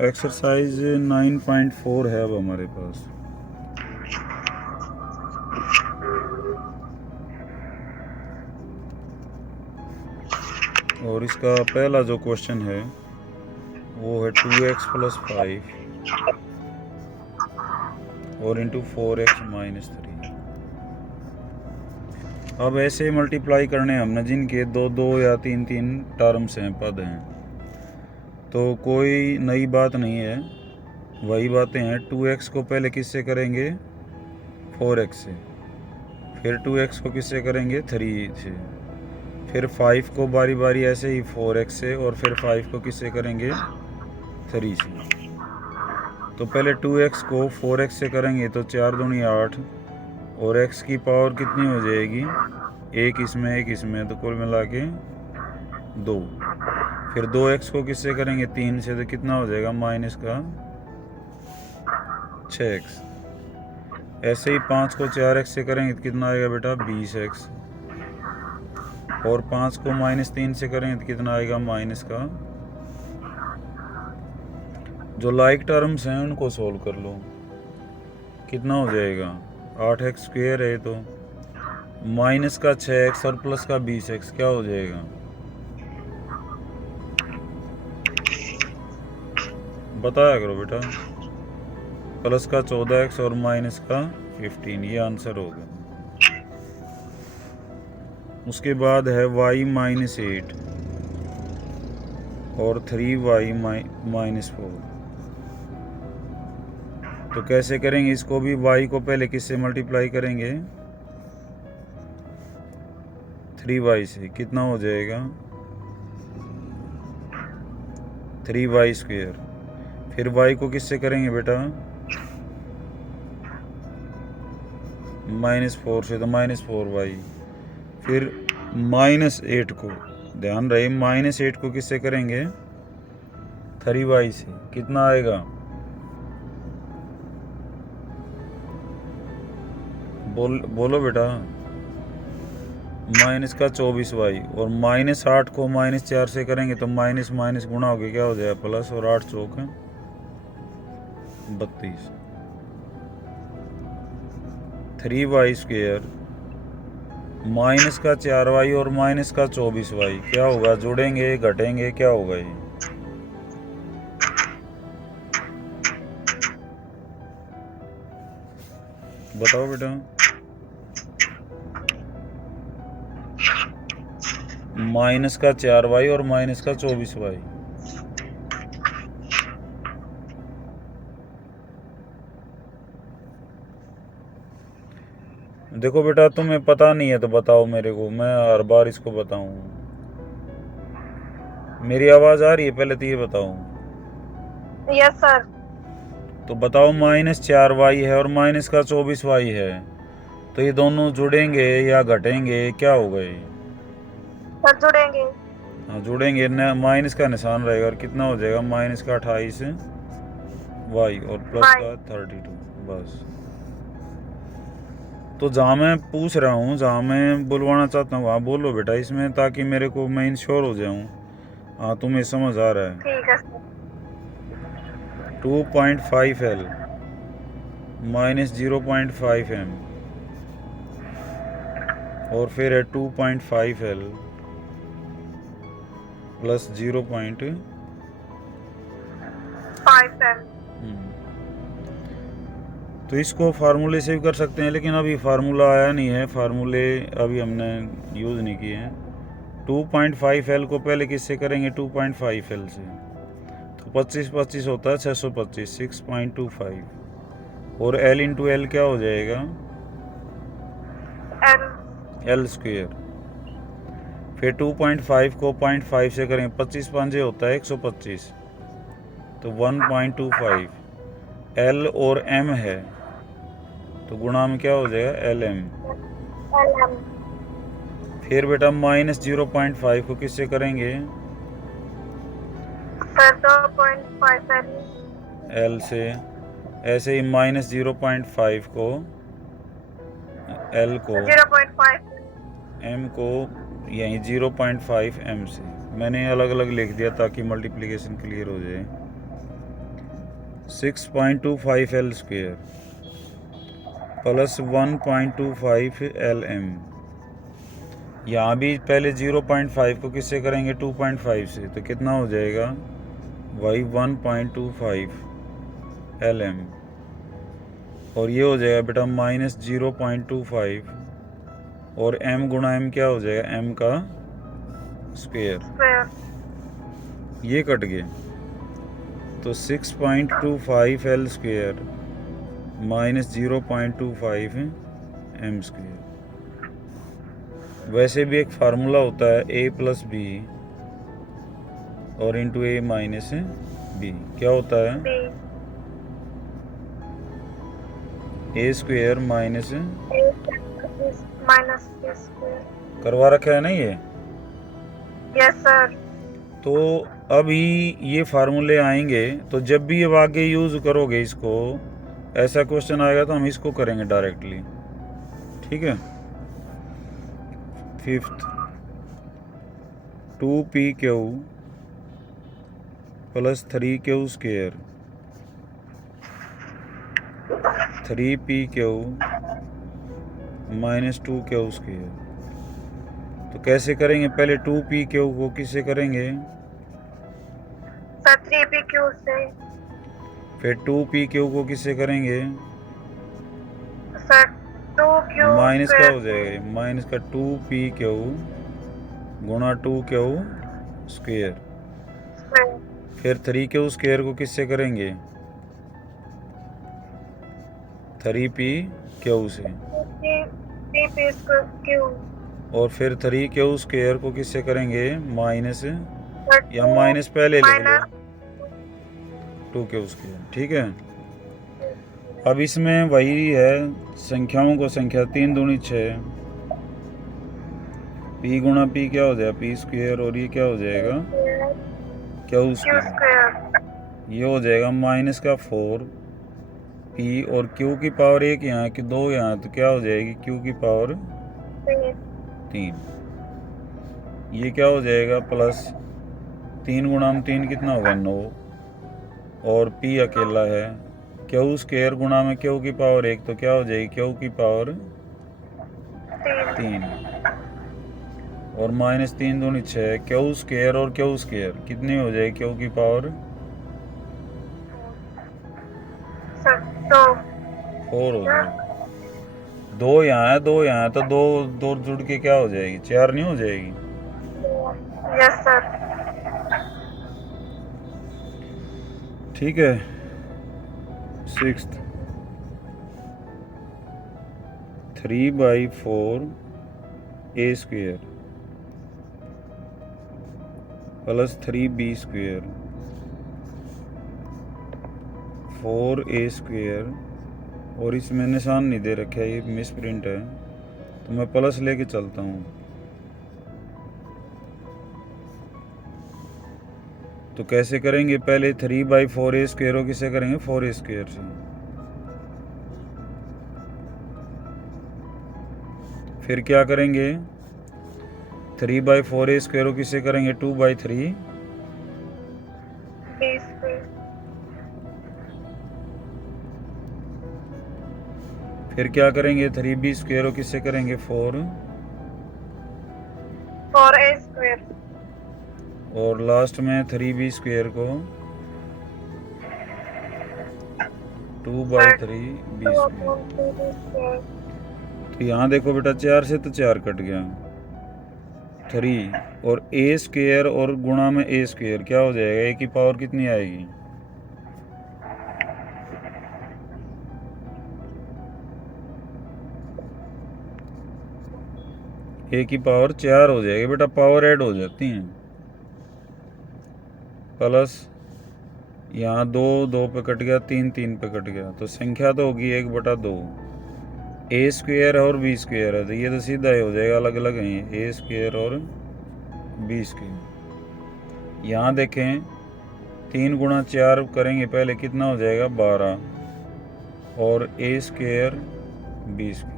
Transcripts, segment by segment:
Exercise 9.4 है अब हमारे पास। और इसका पहला जो क्वेश्चन है वो है 2x + 5 और इंटू 4x - 3। अब ऐसे मल्टीप्लाई करने हमने जिनके 2-2 या 3-3 टर्म्स हैं, पद हैं, तो कोई नई बात नहीं है, वही बातें हैं। 2x को पहले किससे करेंगे? 4x से। फिर 2x को किससे करेंगे? 3 से। फिर 5 को बारी बारी ऐसे ही 4x से, और फिर 5 को किससे करेंगे? 3 से। तो पहले 2x को 4x से करेंगे तो 4 दूनी 8, और x की पावर कितनी हो जाएगी? एक इसमें एक इसमें, तो कुल मिला के 2। फिर 2x को किससे करेंगे? 3 से, तो कितना हो जाएगा? माइनस का 6x। ऐसे ही 5 को 4x से करेंगे तो कितना आएगा बेटा? 20x। और 5 को -3 से करेंगे तो कितना आएगा? माइनस का। जो लाइक टर्म्स हैं उनको सोल्व कर लो, कितना हो जाएगा? 8x² है तो माइनस का 6x और प्लस का 20x क्या हो जाएगा? बताया करो बेटा। प्लस का 14x और माइनस का 15, ये आंसर होगा। उसके बाद है y - 8 और 3y - 4। तो कैसे करेंगे इसको भी? y को पहले किससे मल्टीप्लाई करेंगे? 3y से। कितना हो जाएगा? 3y²। फिर y को किससे करेंगे बेटा? -4 से, तो -4y। फिर -8 को, ध्यान रहे, -8 को किससे करेंगे? 3y से। कितना आएगा? बोलो बेटा। माइनस का 24y। और -8 को -4 से करेंगे तो माइनस माइनस गुणा हो गया, क्या हो जाएगा? प्लस। और 8 चौक 32। 3y² माइनस का 4y और माइनस का 24y क्या होगा? जुड़ेंगे, घटेंगे, क्या होगा ये? बताओ बेटा। माइनस का 4y और माइनस का 24y। देखो बेटा, तुम्हें पता नहीं है तो बताओ मेरे को, मैं हर बार इसको बताऊं। मेरी आवाज आ रही है? पहले तो ये बताओ। Yes sir. तो बताओ, -4y है और माइनस का 24y है, तो ये दोनों जुड़ेंगे या घटेंगे, क्या होगा ये? सर जुड़ेंगे। हाँ, जुड़ेंगे। माइनस का निशान रहेगा, और कितना हो जाएगा? माइनस का 28y और प्लस का 32। बस। तो जहाँ मैं पूछ रहा हूँ, जहाँ मैं बुलवाना चाहता हूँ, वहाँ बोलो बेटा इसमें, ताकि मेरे को, मैं इंश्योर हो जाऊँ। हाँ, तुम्हें समझ आ रहा है? ठीक है सर। 2.5L - 0.5M, और फिर है 2.5L + 0.5M। 5 तो इसको फार्मूले से भी कर सकते हैं, लेकिन अभी फार्मूला आया नहीं है, फार्मूले अभी हमने यूज़ नहीं किए हैं। 2.5L को पहले किससे करेंगे? 2.5L से। तो 25-25 होता है 625, 6.25। और L × L क्या हो जाएगा? L²। फिर 2.5 को 0.5 से करेंगे, 25 5 होता है 125, तो 1.25। L और M है तो गुणा में क्या हो जाएगा? LM। फिर बेटा -0.5 को किससे करेंगे? सर 2.5 L से। ऐसे ही -0.5 को, L को, 0.5 M को यहीं 0.5 M से। मैंने अलग अलग लिख दिया ताकि मल्टीप्लिकेशन क्लियर हो जाए। 6.25 L square plus 1.25 L M. यहाँ भी पहले 0.5 को किससे करेंगे 2.5 से, तो कितना हो जाएगा वाई 1.25 एल एम, और ये हो जाएगा बेटा माइनस 0.25 और m गुणा m क्या हो जाएगा m का स्क्वेयर, स्क्वायर ये कट गए तो 6.25 L square minus 0.25 M square. वैसे भी एक फार्मूला होता है a प्लस बी और इंटू ए माइनस बी, क्या होता है B A square minus, minus B square. करवा रखा है ना ये। Yes sir. तो अभी ये फार्मूले आएंगे तो जब भी ये वाक्य यूज करोगे इसको, ऐसा क्वेश्चन आएगा तो हम इसको करेंगे डायरेक्टली, ठीक है। Fifth 2pq plus 3q square 3pq minus 2q square. तो कैसे करेंगे, पहले 2pq को किससे करेंगे, सर 3pq से। फिर 2pq को किससे करेंगे, सर 2q माइनस का हो जाएगा, माइनस का 2pq गुणा 2q स्क्वेयर। फिर 3q स्क्वेयर को किससे करेंगे 3pq से, 3pq और फिर 3q स्क्वेयर को किससे करेंगे माइनस, या माइनस पहले लिख लो 2q स्क्वेयर, ठीक है। अब इसमें वही है, संख्याओं को संख्या 3 दूनी 6, p गुणा p क्या हो जाएगा p स्क्वेयर, और ये क्या हो जाएगा q स्क्वेयर, ये हो जाएगा माइनस का 4 p और q की पावर 1 यहाँ की 2 यहाँ, तो क्या हो जाएगी q की पावर 3, ये क्या हो जाएगा प्लस 3 गुणा 3 कितना होगा 9, और p अकेला है, q स्क्वेयर गुणा में q की पावर 1, तो क्या हो जाएगी q की पावर 3, और माइनस 3 दूनी 6, q स्क्वेयर और q स्क्वेयर कितनी हो जाएगी q की पावर 4 हो जाएगी। 2 यहाँ है 2 यहाँ है, तो 2 जुड़ के क्या हो जाएगी 4 नहीं हो जाएगी। Yes sir. ठीक है। Sixth 3/4 a square plus 3b square 4a square, और इसमें निशान नहीं दे रखा है, ये मिस प्रिंट है, तो मैं प्लस लेके चलता हूँ। तो कैसे करेंगे, पहले 3/4 a स्क्वेयर हो किससे करेंगे 4a स्क्वेयर से, फिर क्या करेंगे 3/4 a स्क्वेयर हो किससे करेंगे 2/3 बी स्क्वायर। फिर क्या करेंगे 3b स्क्वेयर हो किससे करेंगे 4 4a स्क्वायर। और लास्ट में 3b स्क्वेयर को 2/3 b स्क्वेयर। तो यहाँ देखो बेटा 4 से तो 4 कट गया, 3 और a स्क्वेयर और गुणा में a स्क्वेयर क्या हो जाएगा, a की पावर कितनी आएगी a की पावर 4 हो जाएगी बेटा, पावर ऐड हो जाती हैं, प्लस यहाँ 2 पे कट गया, 3 पे कट गया, तो संख्या तो होगी 1/2, a स्क्वेयर और b स्क्वेयर है, तो ये तो सीधा ही हो जाएगा, अलग अलग है a स्क्वेयर और b स्क्वेयर। यहाँ देखें 3 गुणा 4 करेंगे पहले कितना हो जाएगा 12, और a स्क्वेयर b स्क्वेयर,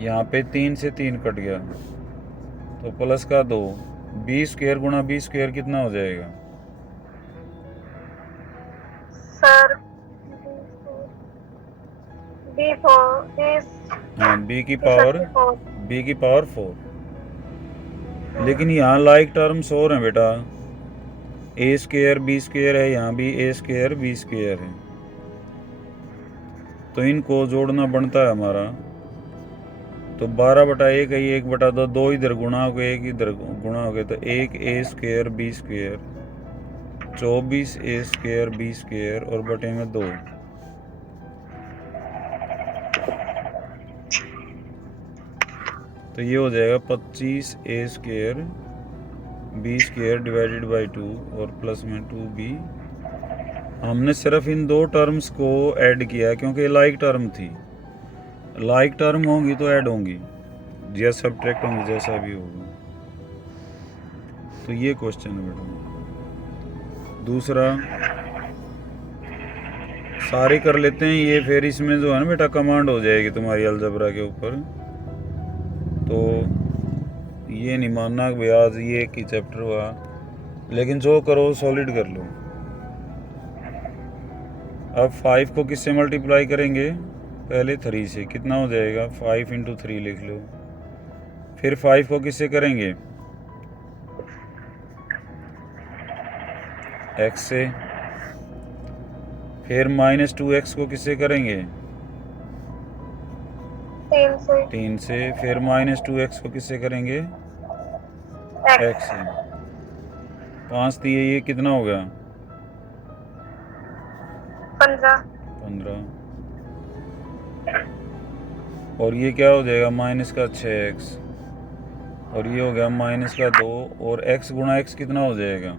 यहाँ पे 3 से 3 कट गया, तो प्लस का 2, b स्क्वेयर गुणा b स्क्वेयर कितना हो जाएगा सर बी फोर बी हाँ बी की सर पावर बी की पावर 4। लेकिन यहाँ लाइक टर्म्स और हैं बेटा, ए स्क्वेयर बी स्क्वेयर है, यहाँ भी ए स्क्वेयर बी स्क्वेयर है, तो इनको जोड़ना बनता है हमारा। तो 12/1 है, 1/2, 2 इधर गुणा हो गए 1 इधर गुणा हो गए, तो 1 A square B square, 24 A square B square और बटे में 2। तो ये हो जाएगा 25 A square B square divided by 2 और प्लस में 2b। हमने सिर्फ इन दो टर्म्स को ऐड किया क्योंकि लाइक टर्म थी, लाइक टर्म होंगी तो ऐड होंगी या सब्ट्रैक्ट होंगी, जैसा भी होगा। तो ये क्वेश्चन है बेटा। दूसरा सारे कर लेते हैं ये, फिर इसमें जो है ना बेटा कमांड हो जाएगी तुम्हारी अलजबरा के ऊपर। तो ये नहीं मानना कि भैया आज ये एक ही चैप्टर हुआ, लेकिन जो करो सॉलिड कर लो। अब 5 को किससे मल्टीप्लाई करेंगे, पहले 3 से, कितना हो जाएगा 5 × 3 लिख लो। फिर 5 को किससे करेंगे, x से। फिर -2x को किससे करेंगे, 3 से। फिर -2x को किससे करेंगे, x से। 5 दिए, ये कितना हो गया 15। और ये क्या हो जाएगा -6x, और ये हो गया -2, और x गुणा x कितना हो जाएगा,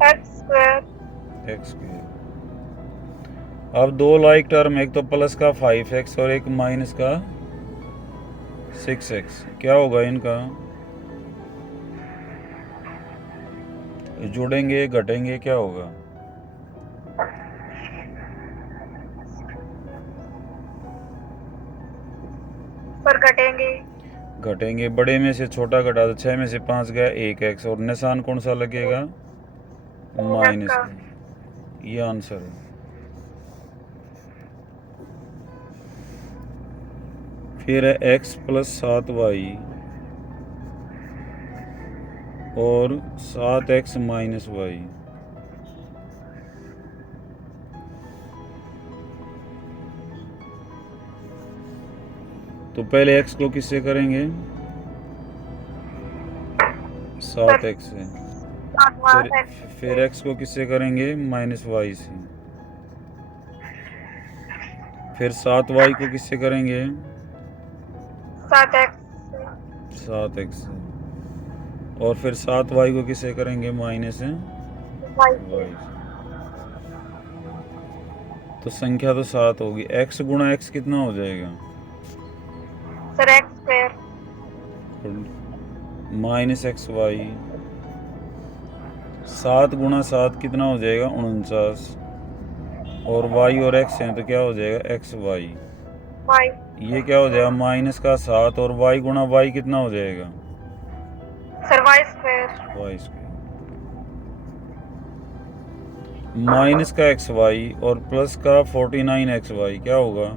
x स्क्वायर। अब दो लाइक टर्म, एक तो प्लस का 5x और एक माइनस का 6x, क्या होगा इनका, जोड़ेंगे घटेंगे क्या होगा, पर घटेंगे। बड़े में से छोटा घटा तो 6 में से 5 गया 1x, और निशान कौन सा लगेगा, माइनस का। ये आंसर है। फिर है x + 7y और 7x - y। तो पहले x को किससे करेंगे, 7x से। फिर x को किससे करेंगे, -y से। फिर 7y को किससे करेंगे, 7x से। और फिर 7y को किससे करेंगे, -y से। तो संख्या तो 7 होगी। x गुणा x कितना हो जाएगा, सर x स्क्वायर -xy। 7 गुणा 7 कितना हो जाएगा, 49। और y और x हैं तो क्या हो जाएगा, xy। ये क्या हो जाएगा, -7, और y गुणा y कितना हो जाएगा, sir y square. y square. Minus का xy और प्लस का 49xy क्या होगा,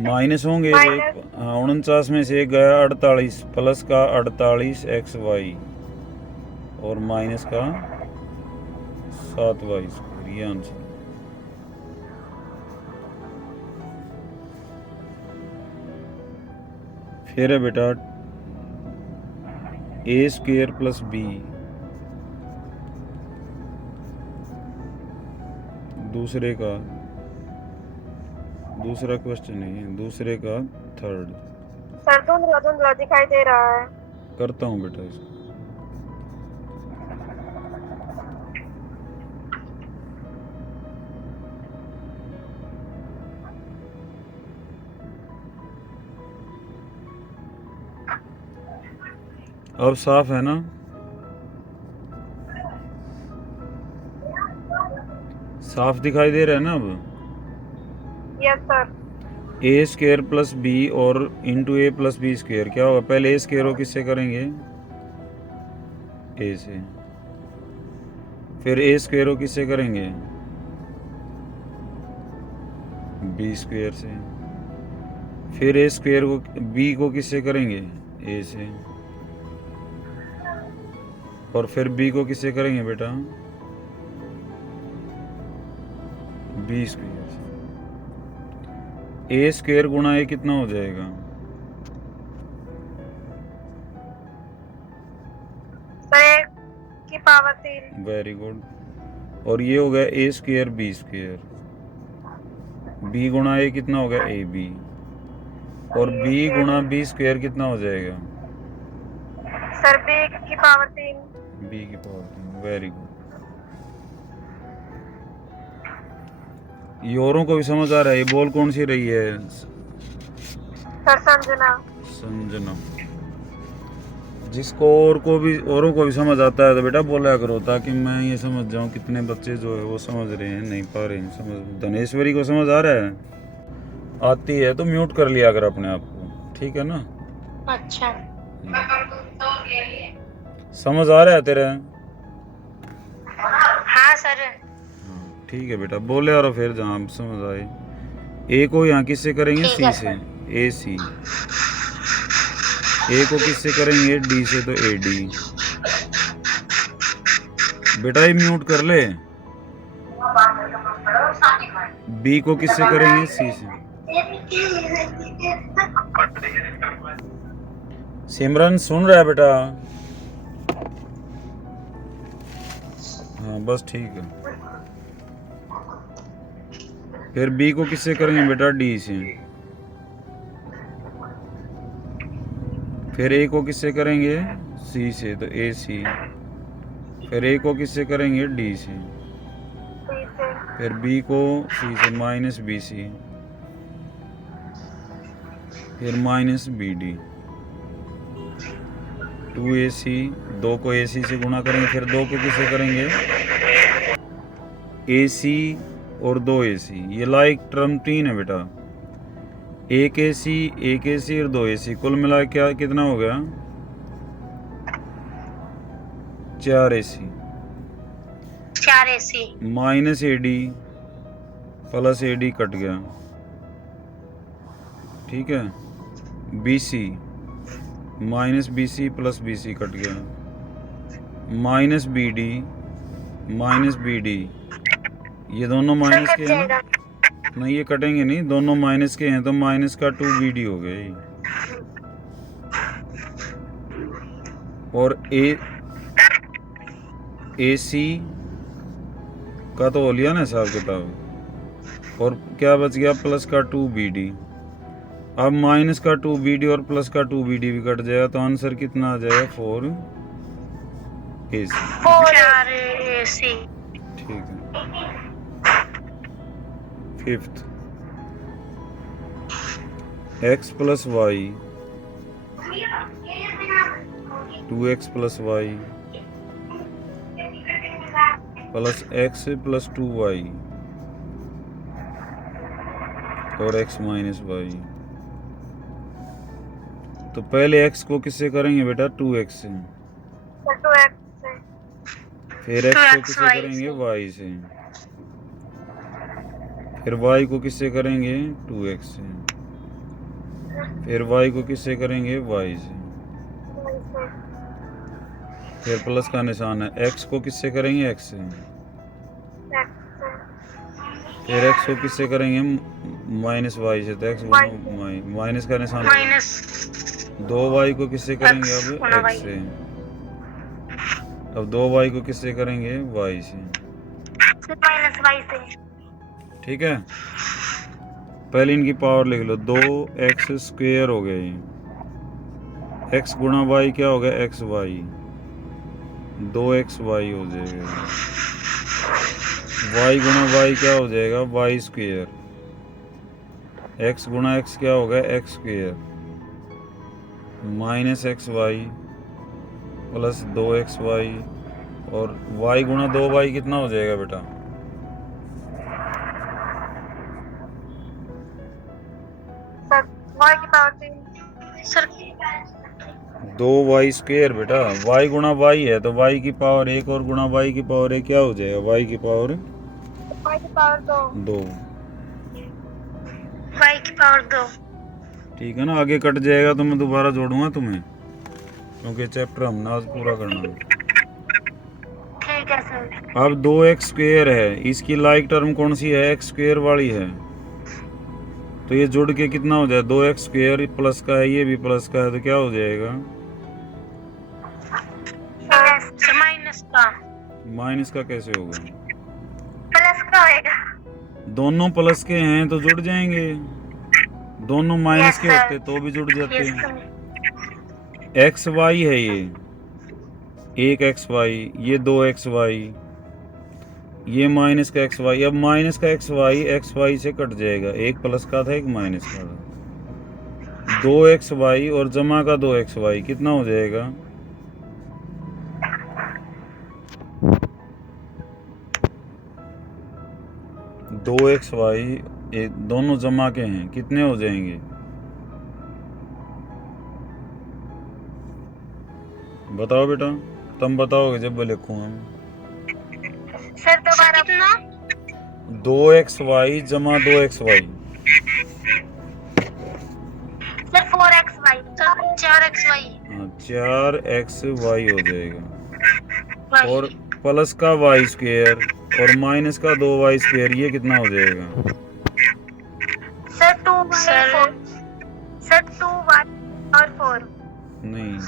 माइनस होंगे। 49 में से एक गया 48, प्लस का 48xy और माइनस का 7y स्क्वायर। ये आंसर। फिर है बेटा a² + b, दूसरा क्वेश्चन है, दूसरे का 3rd। सर धुंधला दिखाई दे रहा है। करता हूँ बेटा इसको। अब साफ है ना, साफ दिखाई दे रहा है ना अब। Yes sir. A square plus B और into A plus B square क्या होगा? पहले ए स्क्वायर को किससे करेंगे? ए से। फिर ए स्क्वायर को किससे करेंगे? बी स्क्वायर से। फिर ए स्क्वायर को बी को किससे करेंगे? ए से। और फिर बी को किससे करेंगे बेटा? बी स्क्वायर से। ए स्क्वायर गुणा ए कितना हो जाएगा? सर ए की पावर 3। Very good. और ये हो गया A square B square. B गुणा ए कितना हो गया? A B. और बी गुणा बी स्क्वायर कितना हो जाएगा? सर बी की पावर 3। बी की पावर 3। Very good. ये औरों को भी समझ आ रहा है? ये बोल कौन सी रही है? सर संजना। संजना। जिसको औरों को भी समझ आता है तो बेटा बोला करो, ताकि मैं ये समझ जाऊं कितने बच्चे जो है वो समझ रहे हैं, नहीं पा रहे हैं समझ। धनेश्वरी को समझ आ रहा है? आती है तो म्यूट कर लिया अगर अपने आप को, ठीक है ना? अच्छा। समझ आ रहा है तेरे? हाँ सर। ठीक है बेटा, बोले और फिर जहाँ समझ आए। ए को यहाँ किससे करेंगे? सी से। ए सी। ए को किससे करेंगे? डी से, तो ए डी। बेटा ये म्यूट कर ले। बी को किससे करेंगे? सी से। सिमरन सुन रहा है बेटा? हाँ बस ठीक है। फिर बी को किससे करेंगे बेटा? डी से। फिर ए को किससे करेंगे? सी से, तो ए सी। फिर ए को किससे करेंगे? डी से। फिर बी को सी से, माइनस बी सी। फिर माइनस बी डी। 2ac। 2 को ac से गुणा करेंगे। फिर 2 को किससे करेंगे? ac और 2ac। ये लाइक टर्म 3 है बेटा। 1ac, 1ac और 2ac कुल मिला क्या कितना हो गया? 4ac। 4ac। Minus ad plus ad cut गया, ठीक है। bc minus bc plus bc cut गया। माइनस bd माइनस bd, ये दोनों माइनस के हैं ना? नहीं ये कटेंगे नहीं, दोनों माइनस के हैं तो माइनस का 2bd हो गया ये। और ac का तो हो लिया ना हिसाब किताब। और क्या बच गया? प्लस का 2bd। अब माइनस का 2bd और प्लस का 2bd भी कट जाएगा तो आंसर कितना आ जाएगा? 4ac। 4ac। ठीक है। Fifth, x plus Y 2x plus Y plus x plus 2y और x माइनस वाई। तो पहले x को किससे करेंगे बेटा? 2x से। 2x से। फिर x को किससे करेंगे? y से। फिर y को किससे करेंगे? 2x से। फिर y को किससे करेंगे? y से। फिर प्लस का निशान है। x को किससे करेंगे? x से। फिर x को किससे करेंगे? माइनस y से, तो x माइनस का निशान माइनस 2y को किससे करेंगे? अब x से। अब 2y को किससे करेंगे? y से। माइनस y से। ठीक है। पहले इनकी पावर लिख लो। 2x स्क्वायर हो गया, x गुणा y क्या हो गया? xy। 2xy हो जाएगा। y गुणा y क्या हो जाएगा? y square. x गुणा x क्या होगा? x square minus xy plus 2xy और y गुणा 2y कितना हो जाएगा बेटा? y की पावर 3 सर 2y² बेटा, y गुणा y है तो y की पावर 1 और गुणा y की पावर 1 क्या हो जाएगा? y की पावर y की पावर 2 2। y की पावर 2। ठीक है ना, आगे कट जाएगा तो मैं दोबारा जोड़ूंगा तुम्हें, क्योंकि चैप्टर हमने आज पूरा करना है। ठीक है सर। अब 2x² है, इसकी लाइक टर्म कौन सी है? x² वाली है, तो ये जुड़ के कितना हो जाए? 2x² प्लस का है, ये भी प्लस का है, तो क्या हो जाएगा? माइनस का। माइनस का कैसे होगा? प्लस का होएगा। दोनों प्लस के हैं तो जुड़ जाएंगे, दोनों माइनस के होते तो भी जुड़ जाते। एक्स वाई है ये, एक एक्स वाई, ये 2x वाई, ये माइनस का एक्स वाई। अब माइनस का एक्स वाई से कट जाएगा, एक प्लस का था एक माइनस का था। 2x वाई और जमा का 2x वाई कितना हो जाएगा? दो एक्स वाई दोनों जमा के हैं, कितने हो जाएंगे? बताओ बेटा, तुम बताओगे जब लिखूं हम। सर दोबारा कितना? 2x वाई जमा 2x Y. Sir 4x Y. 4x Y. हाँ, 4x वाई हो जाएगा, और प्लस का y² और माइनस का 2y², ये कितना हो जाएगा? सर 2y सर 2y और 4 नहीं,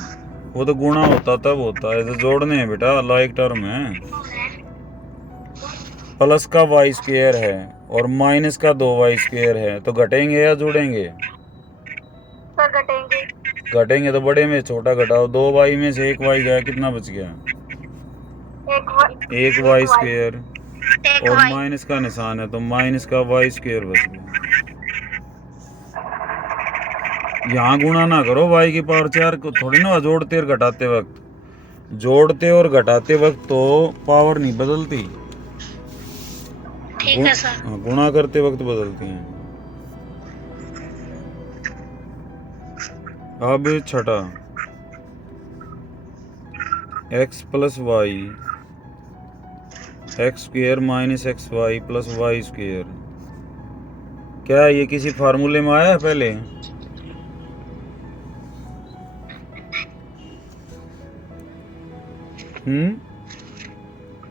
वो तो गुणा होता तब होता है, तो जोड़ने हैं बेटा, लाइक टर्म है। प्लस का y² है और माइनस का 2y² है, तो घटेंगे या जोड़ेंगे? सर घटेंगे। घटेंगे तो बड़े में छोटा घटाओ, 2y में से 1y गया, कितना बच गया? एक y², और माइनस का निशान है तो माइनस का y² बच गया। यहाँ गुणा ना करो, y की पावर 4 को थोड़ी ना जोड़ते और घटाते वक्त, जोड़ते और घटाते वक्त तो पावर नहीं बदलती, ठीक है सर। गुणा करते वक्त बदलती हैं। अब छठा, x plus Y x² minus xy plus y², क्या ये किसी फार्मूले में आया है पहले?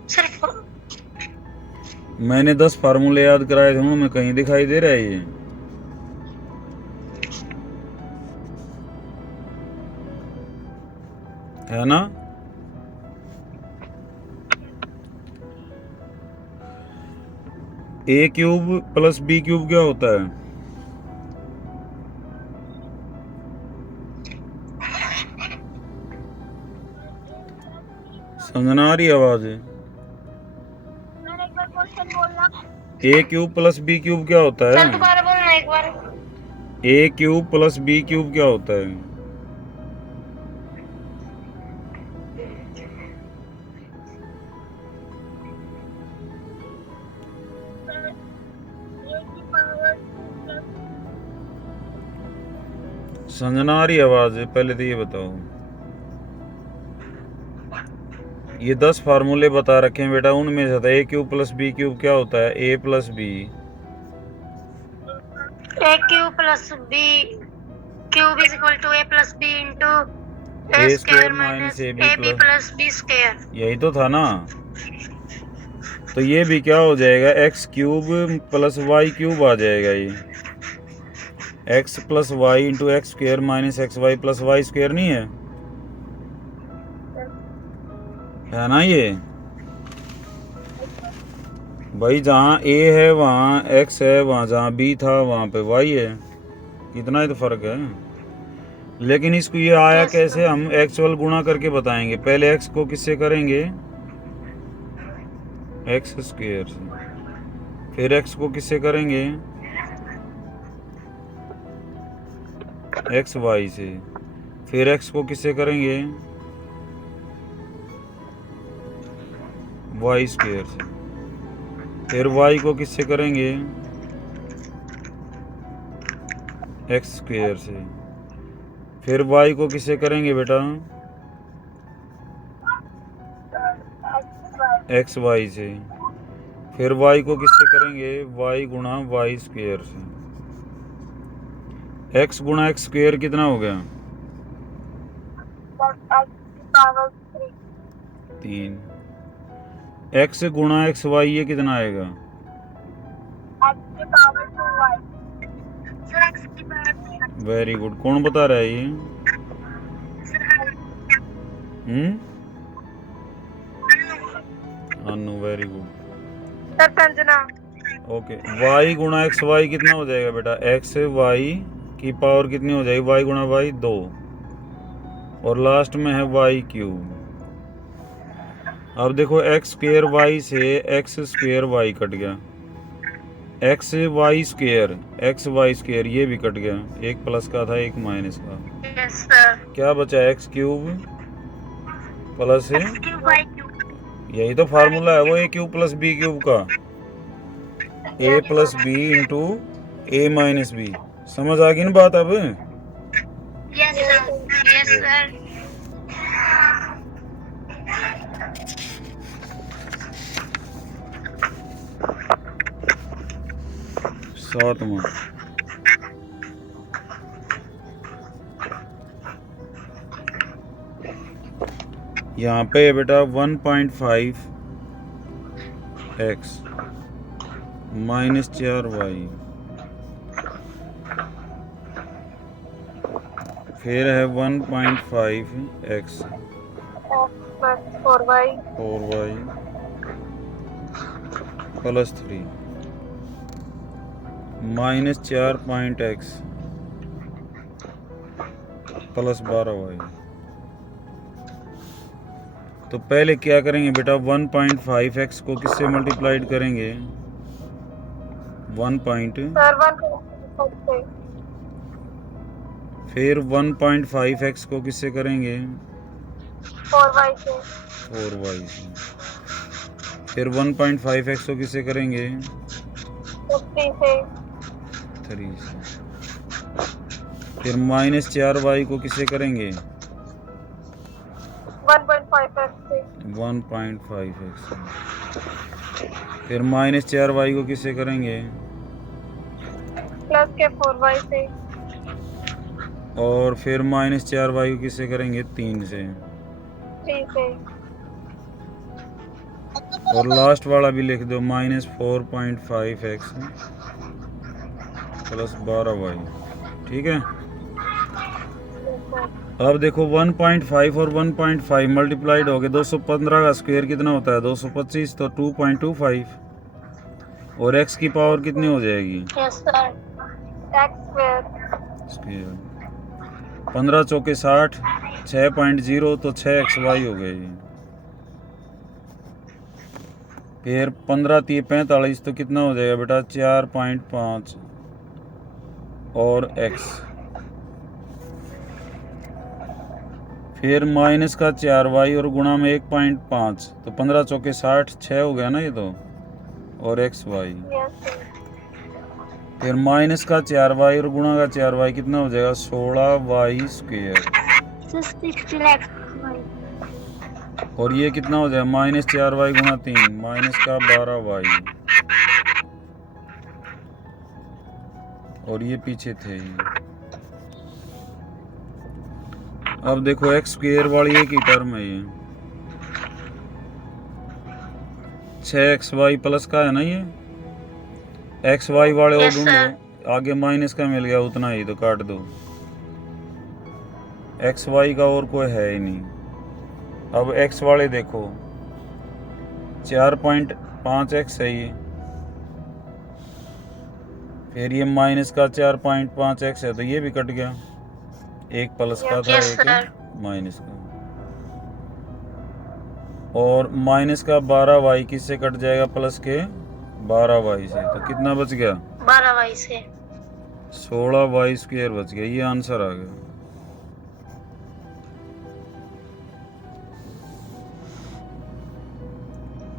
सिर्फ मैंने 10 फार्मूले याद कराए थे, उनमें कहीं दिखाई दे रहा है ये? है ना? a³ प्लस b³ क्या होता है? समझना आ रही आवाज? मैंने एक बार क्वेश्चन बोलना। a³ प्लस b³ क्या होता है? सर दोबारा बोलना एक बार। a³ प्लस b³ क्या होता है? समझना आ रही आवाज? पहले तो ये बताओ, ये 10 फार्मूले बता रखे हैं बेटा, उनमें से था a³ प्लस b³ क्या होता है? a plus b, a³ plus b cube is equal to a plus b into a square minus ab plus b square. यही तो था ना? तो ये भी क्या हो जाएगा? x³ प्लस y³ आ जाएगा, ये x plus Y into x² minus xy plus y² नहीं है ना? ये भाई जहाँ a है वहाँ x है, वहाँ जहाँ b था वहाँ पे y है, इतना ही तो फर्क है। लेकिन इसको ये आया कैसे? हम एक्चुअल गुणा करके बताएंगे। पहले x को किससे करेंगे? x² से, फिर x को किससे करेंगे? xy से, फिर x को किससे करेंगे? y² से, फिर y को किससे करेंगे? एक्स स्क्वायर से। फिर वाई को किससे करेंगे बेटा? एक्स वाई से। फिर वाई को किससे करेंगे? वाई गुणा वाई स्क्वायर से। एक्स गुणा एक्स स्क्वायर कितना हो गया? 3। एक्स गुणा एक्स वाई ये कितना आएगा? Very good. कौन बता रहा है ये? Anu, very good. Sanjana. Okay, Y गुणा एक्स वाई कितना हो जाएगा बेटा? एक्स वाई की पावर कितनी हो जाएगी? वाई गुणा वाई 2, और लास्ट में है वाई क्यूब। अब देखो एक्स स्क्वायर वाई से एक्स स्क्वायर वाई कट गया, एक्स वाई स्क्वायर ये भी कट गया, एक प्लस का था एक माइनस का। Yes sir. क्या बचा? X cube plus Y cube. यही तो फार्मूला है वो, A cube plus B cube का, A plus B into A minus B. समझ आ गई ना बात अब? Yes sir. Yes sir. सातवां, यहाँ पे बेटा 1.5 एक्स माइनस 4y, फिर है 1.5 x plus 4y 4y plus 3 minus 4 x plus 12y। तो पहले क्या करेंगे बेटा? 1.5 एक्स को किससे मल्टीप्लाइड करेंगे? 1 पॉइंट, फिर 1.5 एक्स को किससे करेंगे? 4y से। 4y से। फिर 1.5 एक्स को किससे करेंगे? 3 से। 3 से। फिर माइनस 4y को किससे करेंगे? 1.5 से। 1.5 एक्स। फिर माइनस 4y को किससे करेंगे? प्लस के 4y से। और फिर माइनस 4y को किससे करेंगे? 3 से। 3 से। और लास्ट वाला भी लिख दो, माइनस 4.5 एक्स प्लस 12y। ठीक है। अब देखो 1.5 और 1.5 मल्टीप्लाइड हो गए, 215 का स्क्वायर कितना होता है? 225, तो 2.25, और x की पावर कितनी हो जाएगी? Yes sir. x स्क्वायर 15 चौके 60, 6.0, तो 6xy हो गए। फिर 15 3 45, तो कितना हो जाएगा बेटा? 4.5 और x। फिर माइनस का 4y और गुणा में 1.5, तो 15 चौके 60, 6 हो गया ना ये तो, और xy। फिर माइनस का 4y और गुणा का 4y कितना हो जाएगा? 16y square. और ये कितना हो जाएगा? माइनस 4y गुणा 3 माइनस का 12y, और ये पीछे थे। अब देखो एक्स स्क्वायर वाली एक ही टर्म है ये, 6xy प्लस का है ना ये, एक्स वाई वाले वो ढूंढो, आगे माइनस का मिल गया उतना ही, तो काट दो। एक्स वाई का और कोई है ही नहीं। अब एक्स वाले देखो 4.5 एक्स है ये, फिर ये माइनस का 4.5 एक्स है, तो ये भी कट गया, एक प्लस का था एक माइनस का। और माइनस का 12y किससे कट जाएगा? प्लस के 12y से, तो कितना बच गया? 12y से 16y स्क्वायर बच गया। ये आंसर आ गया।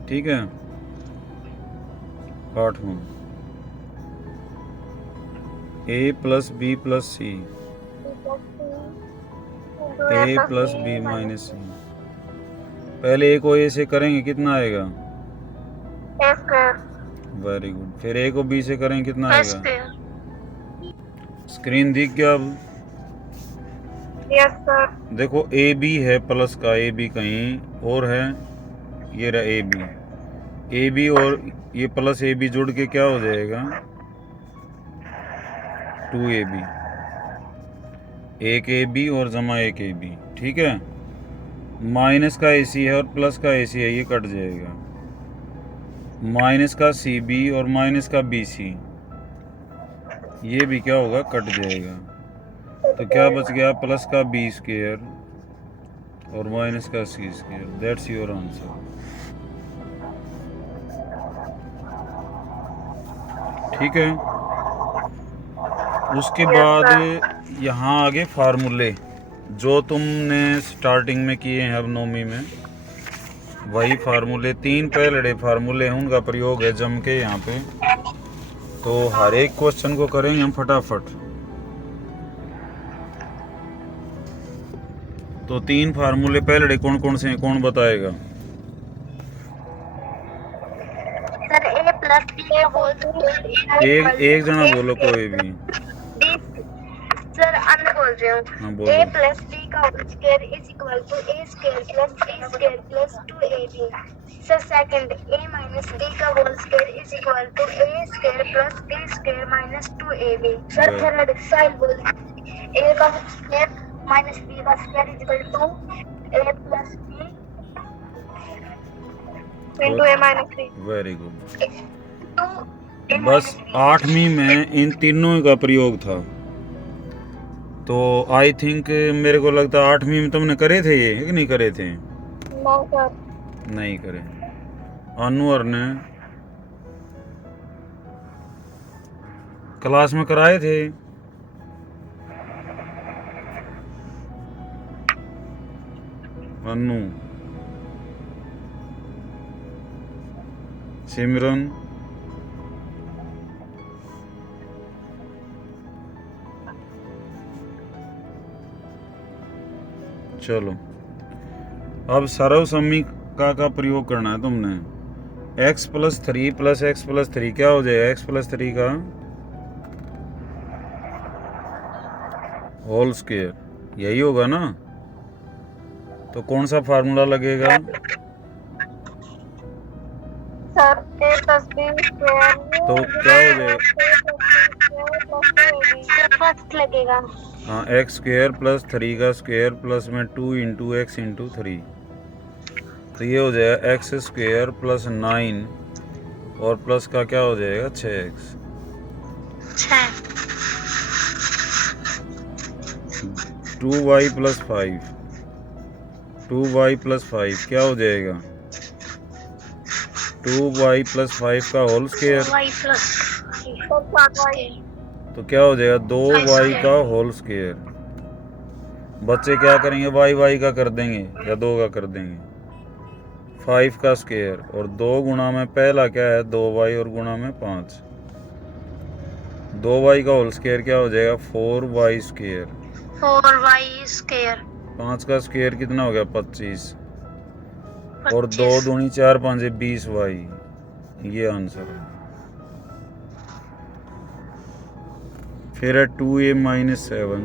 ठीक है। 8वां, ए प्लस बी प्लस सी, ए प्लस बी माइनस सी। पहले ए को ए से करेंगे कितना आएगा? ए स्क्वायर। Very good. फिर ए को बी से करेंगे कितना ए आएगा? स्क्वायर। स्क्रीन दिख गया अब? Yes sir. देखो ए बी है प्लस का, ए बी कहीं और है, ये रहा ए बी और ये प्लस ए बी जुड़ के क्या हो जाएगा? 2ab, एक ए बी और जमा एक ए बी, ठीक है। माइनस का ए सी है और प्लस का ए सी है, ये कट जाएगा। माइनस का सी बी और माइनस का बी सी, ये भी क्या होगा? कट जाएगा। तो क्या बच गया? प्लस का बी स्क्वायर और माइनस का सी स्क्वायर। That's your answer. ठीक है। उसके बाद यहाँ आगे फार्मूले जो तुमने स्टार्टिंग में किए हैं अब नौवीं में, वही फार्मूले, 3 पहले फार्मूले हैं, उनका प्रयोग है जम के यहाँ पे। तो हर एक क्वेश्चन को करेंगे हम फटाफट। तो 3 फार्मूले पहले कौन कौन से हैं, कौन बताएगा? सर ए प्लस बी का होल स्क्वायर एक जना बोलो कोई भी। सर मैं बोल रही हूँ। हाँ बोलो। ए प्लस बी का whole square is equal to A square plus B square plus 2ab। Sir second, A minus B का whole square is equal to A square plus B square minus 2ab। Sir third side बोल, A का square minus B का square is equal to A plus B into A minus B. Very good. बस 8वीं में इन तीनों का प्रयोग था। तो आई थिंक मेरे को लगता है 8वीं में तुमने करे थे ये कि नहीं करे थे? नहीं करे। अनवर ने क्लास में कराए थे। अनु, सिमरन, चलो अब सरव समीकरण का प्रयोग करना है तुमने। x plus 3 plus x plus 3 क्या हो जाएगा? x प्लस 3 का होल स्क्वायर, यही होगा ना? तो कौन सा फार्मूला लगेगा? सर ए प्लस बी स्क्वायर। तो क्या हो जाएगा? फर्स्ट लगेगा। हाँ, एक्स स्क्वायर प्लस 3 का स्क्वायर प्लस में 2 इंटू एक्स इंटू 3, तो ये हो जाएगा एक्स स्क्वायर प्लस 9 और प्लस का क्या हो जाएगा? 6x। 2y plus 5, 2y plus 5 क्या हो जाएगा? 2y प्लस 5 का होल स्क्वायर, तो क्या हो जाएगा? 2y का होल स्क्वायर। बच्चे क्या करेंगे? y का कर देंगे या 2 का कर देंगे? 5 का स्क्वायर और 2 गुणा में पहला क्या है? 2y और गुणा में 5। 2y का होल स्क्वायर क्या हो जाएगा? 4y square. 4y square. 5 का स्क्वायर कितना हो गया? 25 और 2 दूनी 4 5 20y। ये आंसर है। फिर है 2a माइनस 7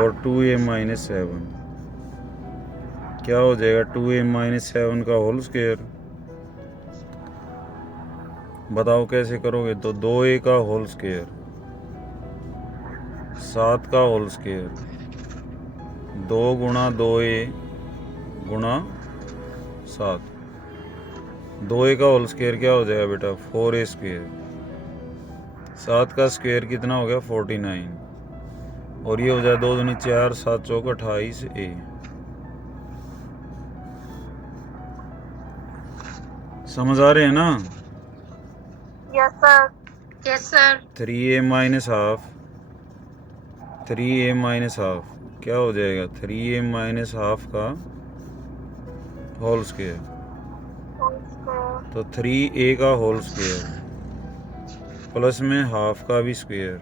और 2a माइनस 7 क्या हो जाएगा? 2a माइनस 7 का होल स्क्वायर। बताओ कैसे करोगे? तो 2a का होल स्क्वायर, 7 का होल स्क्वायर, 2 गुणा 2a गुणा 7। 2a का होल स्क्वायर क्या हो जाएगा बेटा? 4a square. 7 का स्क्वायर कितना हो गया? 49 और ये हो जाए 2 दूनी 4 7 चौक 28a। समझ आ रहे हैं ना? Yes sir. Yes sir. 3a minus half, 3a minus half क्या हो जाएगा? 3a माइनस हाफ का होल स्क्वायर, तो 3a का होल स्क्वायर प्लस में हाफ का भी स्क्वायर,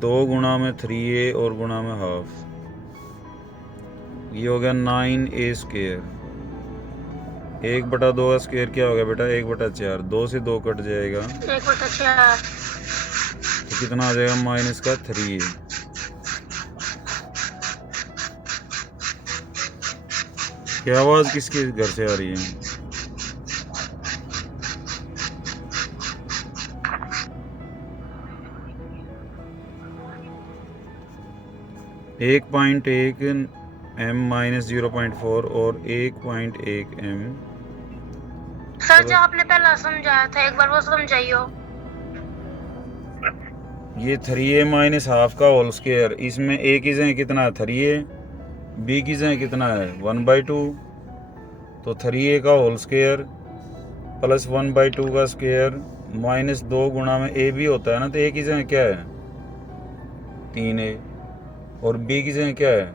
2 गुणा में 3a और गुणा में हाफ, ये हो गया 9a स्क्वायर। 1/2 का स्क्वायर क्या हो गया बेटा? 1/4। 2 से 2 कट जाएगा 1/4। तो कितना आ जाएगा? माइनस का 3a। क्या आवाज किसके घर से आ रही है? (1.1 m माइनस 0.4 और 1.1 m। सर जो आपने पहला समझाया था एक बार वो समझाइयो। ये 3a माइनस हाफ का होल स्क्वायर, इसमें a की जगह कितना है? 3a। b की जगह कितना है? 1/2। तो 3a का होल स्क्वायर प्लस 1/2 का स्क्वायर माइनस 2 गुणा में a भी होता है ना, तो a की जगह क्या है? 3a और b की जगह क्या है?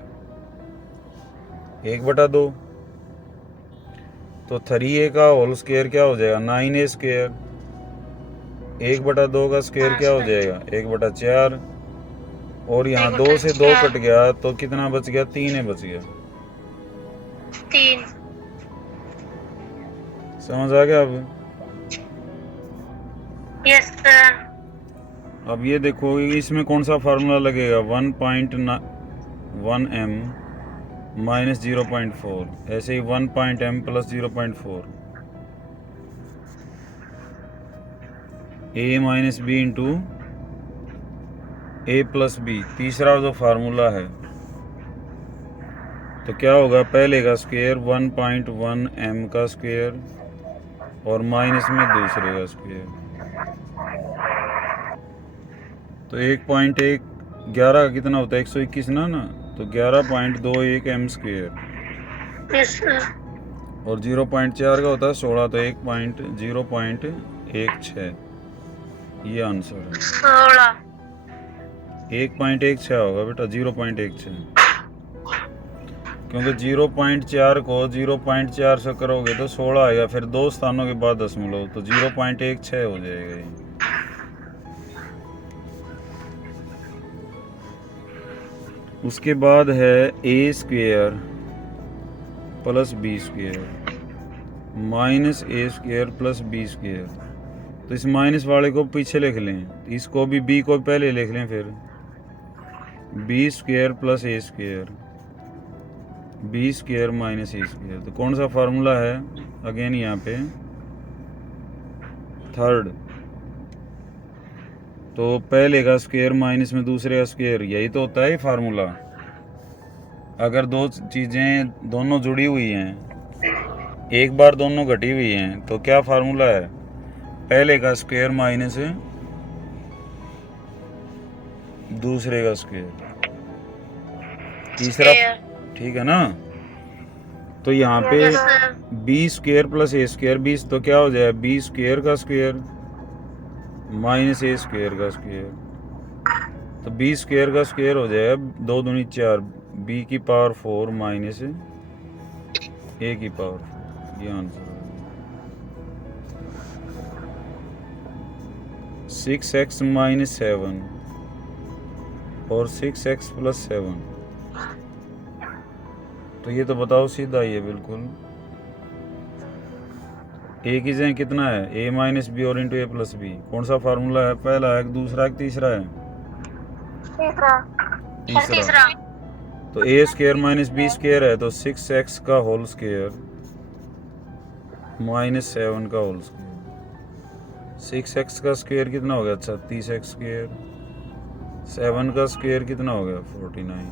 1/2। तो 3a का होल स्क्वायर क्या हो जाएगा? 9a square. 1/2 का स्क्वायर क्या हो जाएगा? 1/4। और यहाँ 2 से 2 कट गया तो कितना बच गया? 3a बच गया। 3। समझ आ गया अब? Yes sir. अब ये देखो इसमें कौन सा फार्मूला लगेगा? 1.1 m माइनस 0.4, ऐसे ही 1 m plus 0.4 a minus B into a plus B, तीसरा जो फार्मूला है। तो क्या होगा? पहले का स्क्वायर 1.1 m का स्क्वायर और माइनस में दूसरे का स्क्वायर, तो 1.1 11 का कितना होता है? 121 ना, तो 11.21 m स्क्वायर। Yes sir. और 0.4 का होता है 16, तो 1.0.16, ये आंसर है। 16। 1.16 होगा बेटा, 0.16, क्योंकि 0.4 को 0.4 से करोगे तो 16 आएगा, फिर 2 स्थानों के बाद दशमलव, तो 0.16 हो जाएगा ये। उसके बाद है a square plus b square minus a square plus b square. तो इस माइनस वाले को पीछे लिख लें, इसको भी b को पहले लिख लें, फिर b square plus a square, b square minus a square. तो कौन सा फार्मूला है? अगेन यहाँ पे थर्ड, तो पहले का स्क्वायर माइनस में दूसरे का स्क्वायर, यही तो होता है फार्मूला। अगर दो चीज़ें दोनों जुड़ी हुई हैं, एक बार दोनों घटी हुई हैं, तो क्या फार्मूला है? पहले का स्क्वायर माइनस दूसरे का स्क्वायर, तीसरा, ठीक है ना? तो यहाँ पे b square plus a square, 20, तो क्या हो जाएगा? b स्क्वायर का स्क्वायर माइनस a स्क्वायर का स्क्वायर, तो b स्क्वायर का स्क्वायर हो जाएगा 2 दूनी 4, b की पावर 4 माइनस a की पावर 4, ये आंसर है। 6x माइनस 7 और 6x प्लस 7, तो ये तो बताओ सीधा ही है बिल्कुल। a की जगह कितना है? a माइनस बी और इंटू a प्लस बी। कौन सा फार्मूला है? पहला है, दूसरा है, तीसरा है? तीसरा। तो a square minus B square है, तो 6x का होल स्क्वायर माइनस 7 का होल स्क्वायर। 6x का स्क्वायर कितना हो गया? 36x square. 7 का स्क्वायर कितना हो गया? 49।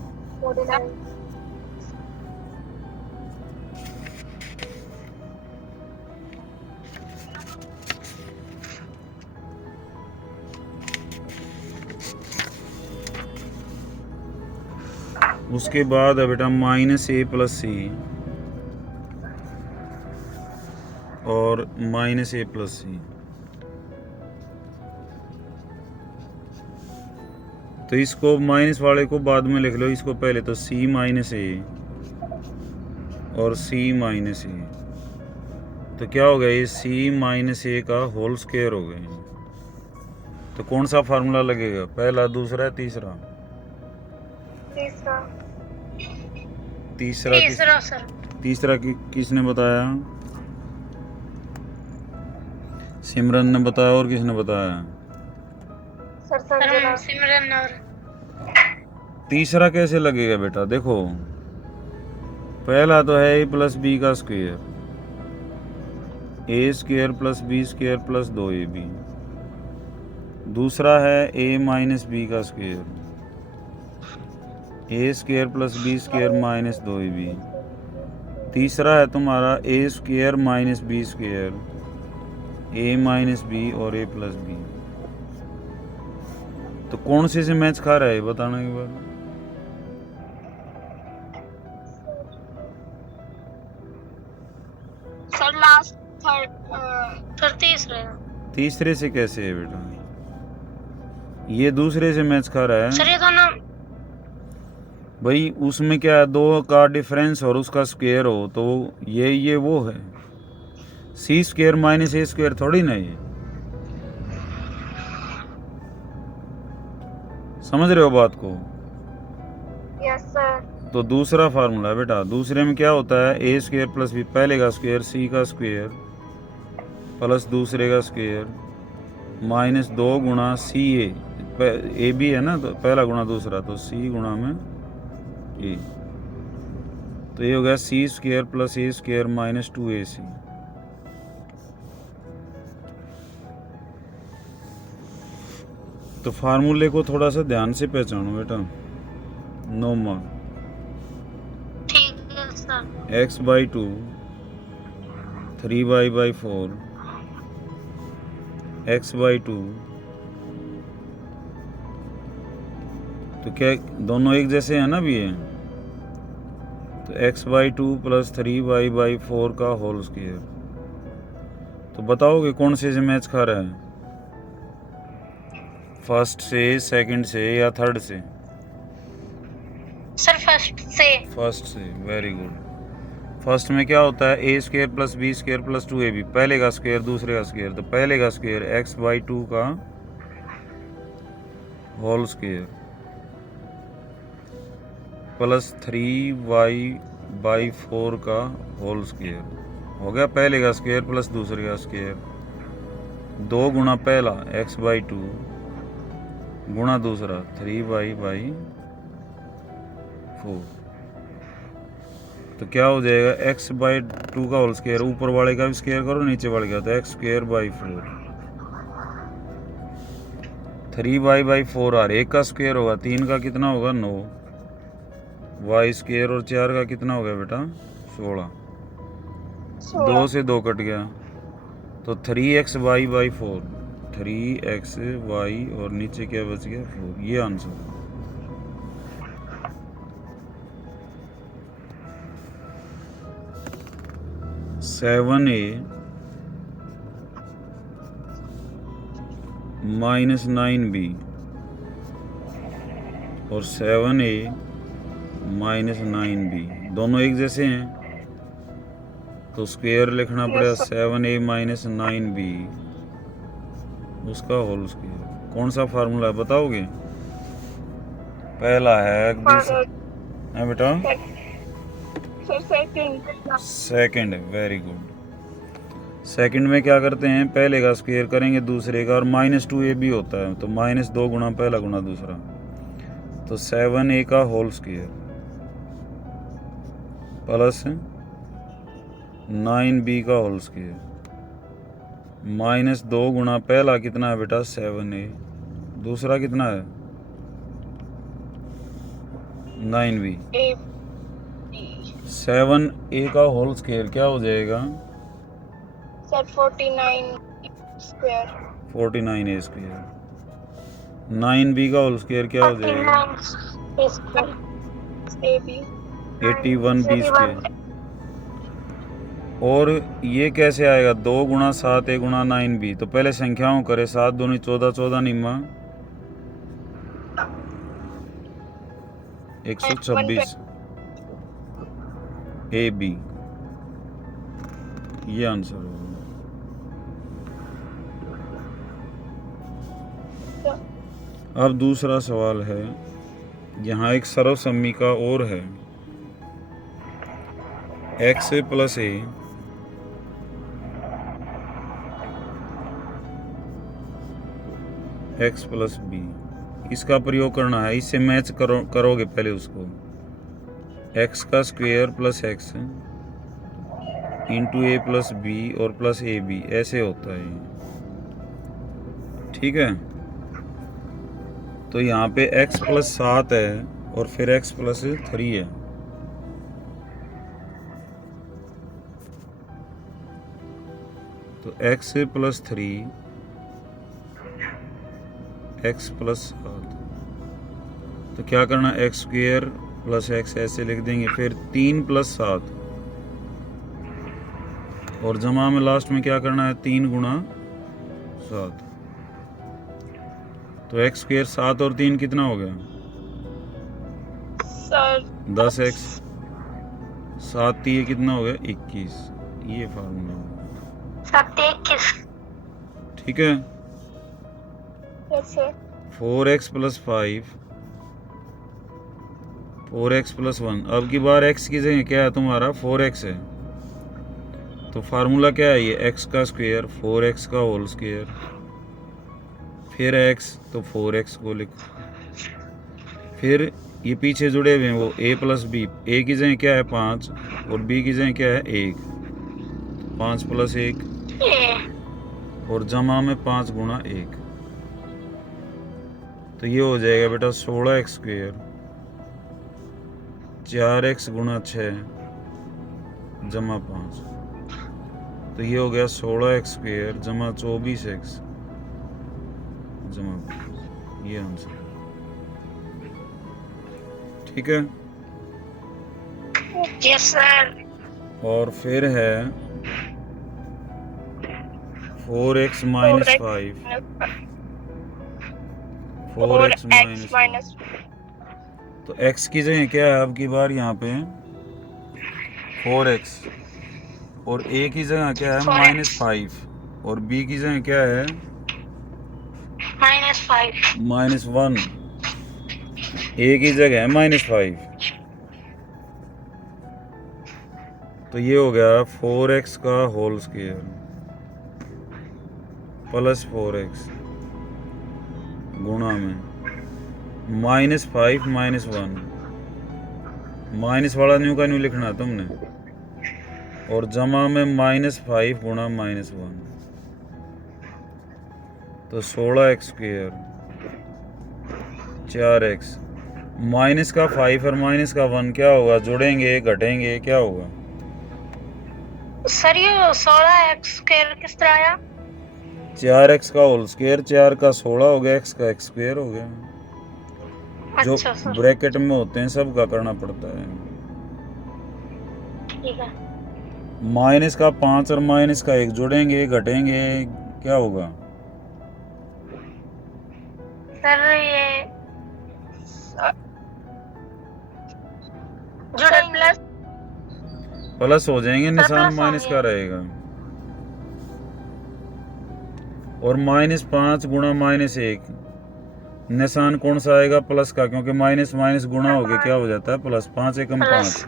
उसके बाद है बेटा माइनस a प्लस c और माइनस a प्लस c। तो इसको माइनस वाले को बाद में लिख लो, इसको पहले, तो c माइनस a और c माइनस a, तो क्या हो गया? ये c माइनस a का होल स्क्वायर हो गया। तो कौन सा फार्मूला लगेगा, पहला, दूसरा, तीसरा? तीसरा। तीसरा तीसरा सर। तीसरा किसने बताया? सिमरन ने बताया, और किसने बताया? सर संजना। सिमरन और तीसरा कैसे लगेगा बेटा? देखो, पहला तो है a प्लस बी का square, A square plus B square plus 2ab। दूसरा है a माइनस बी का square, A square plus B square minus 2ab। तीसरा है तुम्हारा a square minus B square, a minus B और a प्लस बी। तो कौन से मैच खा रहा है बताना एक बार। सर लास्ट थर्ड तीसरे। तीसरे से कैसे है बेटा? ये दूसरे से मैच खा रहा है सर ये दोनों भाई। उसमें क्या है, दो का डिफरेंस और उसका स्क्वायर हो तो ये वो है। सी स्क्वायर माइनस ए स्क्वायर थोड़ी ना ये, समझ रहे हो बात को? Yes sir. तो दूसरा फार्मूला है बेटा, दूसरे में क्या होता है, ए स्क्वायर प्लस बी, पहले का स्क्वायर सी का स्क्वायर प्लस दूसरे का स्क्वायर माइनस 2 गुणा सी ए बी है ना, तो पहला गुणा दूसरा, तो सी गुणा में ए। तो ये हो गया सी स्क्वायर प्लस ए स्क्वायर माइनस 2ac। तो फार्मूले को थोड़ा सा ध्यान से पहचानो बेटा। नॉर्मल ठीक है सर। x/2 3y/4 x/2। तो क्या दोनों एक जैसे हैं ना भी ये? तो x/2 प्लस 3y/4 का होल स्क्वायर। तो बताओगे कौन से मैच खा रहा है, फर्स्ट से, सेकंड से या थर्ड से? सर फर्स्ट से। फर्स्ट से, वेरी गुड। फर्स्ट में क्या होता है, A square plus B square plus 2ab, पहले का स्क्वायर दूसरे का स्क्वायर। तो पहले का स्क्वायर x/2 का होल स्क्वायर प्लस 3y/4 का होल स्क्वायर हो गया, पहले का स्क्वायर प्लस दूसरे का स्क्वायर। 2 गुणा पहला x/2 गुणा दूसरा 3y/4। तो क्या हो जाएगा, x/2 का होल स्क्वायर, ऊपर वाले का भी स्क्वायर करो, नीचे वाले का, तो x²/4। 3y/4 आ रहा है, एक का स्क्वायर होगा, 3 का कितना होगा 9, y² और 4 का कितना हो गया बेटा 16। 2 से 2 कट गया, तो 3xy/4, 3xy और नीचे क्या बच गया 4। ये आंसर। (7a - 9b) और 7a - 9b दोनों एक जैसे हैं, तो स्क्वायर लिखना पड़ेगा 7a - 9b, उसका होल स्क्वायर। कौन सा फार्मूला है बताओगे? पहला है, दूसरा है बेटा सेकंड है, वेरी गुड। सेकंड में क्या करते हैं, पहले का स्क्वायर करेंगे दूसरे का, और -2ab होता है, तो -2 गुणा पहला गुणा दूसरा, तो 7a का होल स्क्वायर प्लस 9b का होल स्क्वायर -2 गुणा पहला कितना है बेटा 7a, दूसरा कितना है 9b। 7a का होल स्क्वायर क्या हो जाएगा sir 49 square. 49a square. 9b का होल स्क्वायर क्या हो जाएगा 81b स्क्वायर। और ये कैसे आएगा, 2 गुणा 7a गुणा 9b। तो पहले संख्याओं करे, 7 दूनी 14, 14 निम्मा 126 AB। ये आंसर होगा। सर। अब दूसरा सवाल है, यहाँ एक सर्वसम्मिका और है, x प्लस ए x प्लस बी, इसका प्रयोग करना है। इससे मैच करोगे पहले उसको, x का square plus x into A plus B और प्लस ए बी, ऐसे होता है। ठीक है, तो यहाँ पे x प्लस 7 है और फिर x प्लस 3 है। तो x प्लस 3 x प्लस 7, तो क्या करना, एक्स स्क्वायर प्लस एक्स ऐसे लिख देंगे, फिर 3 प्लस 7 और जमा में लास्ट में क्या करना है, 3 गुणा 7। तो एक्स स्क्वायर 7 और 3 कितना हो गया सर 10x, 7 ये कितना हो गया 21, ये फार्मूला होगा। 21। ठीक है, कैसे? 4x प्लस 5 4x प्लस 1, अब की बार x की जगह क्या है तुम्हारा 4x है, तो फार्मूला क्या है, ये x का स्क्वायर 4x का होल स्क्वायर, फिर x, तो 4x को लिखो, फिर ये पीछे जुड़े हुए हैं वो a प्लस बी, a की जगह क्या है 5 और b की जगह क्या है 1, तो 5 प्लस 1 और जमा में 5 गुणा 1, तो ये हो जाएगा बेटा 16x स्क्वायर 4x गुणा 6 जमा 5, तो ये हो गया 16x स्क्वायर जमा 24x जमा 5, ये आंसर। ठीक है, यस सर। और फिर है 4x माइनस 5 4x माइनस, तो x की जगह क्या है अब की बार यहाँ पे 4x और a की जगह क्या है -5 और b की जगह क्या है -5 -1, a की जगह है -5, तो ये हो गया 4x का होल स्क्वायर प्लस 4x गुणा में -5 -1, माइनस वाला न्यू का न्यू लिखना तुमने, और जमा में -5 गुणा -1, तो 16x स्क्वायर 4x, माइनस का 5 और माइनस का 1 क्या होगा, जुड़ेंगे घटेंगे क्या होगा सर? ये 16x स्क्वायर किस तरह आया? 4x का होल स्क्वायर, 4 का 16 हो गया, x का x स्क्वायर हो गया। जो अच्छा सर, ब्रैकेट में होते हैं सब का करना पड़ता है। ठीक है। माइनस का 5 और माइनस का 1 जुड़ेंगे घटेंगे क्या होगा सर ये जुड़ेंगे प्लस हो जाएंगे, निशान प्लस माइनस होंगे। का रहेगा, और -5 गुणा -1 निशान कौन सा आएगा प्लस का, क्योंकि माइनस माइनस गुणा हो गया क्या हो जाता है प्लस, 5 एकम 5,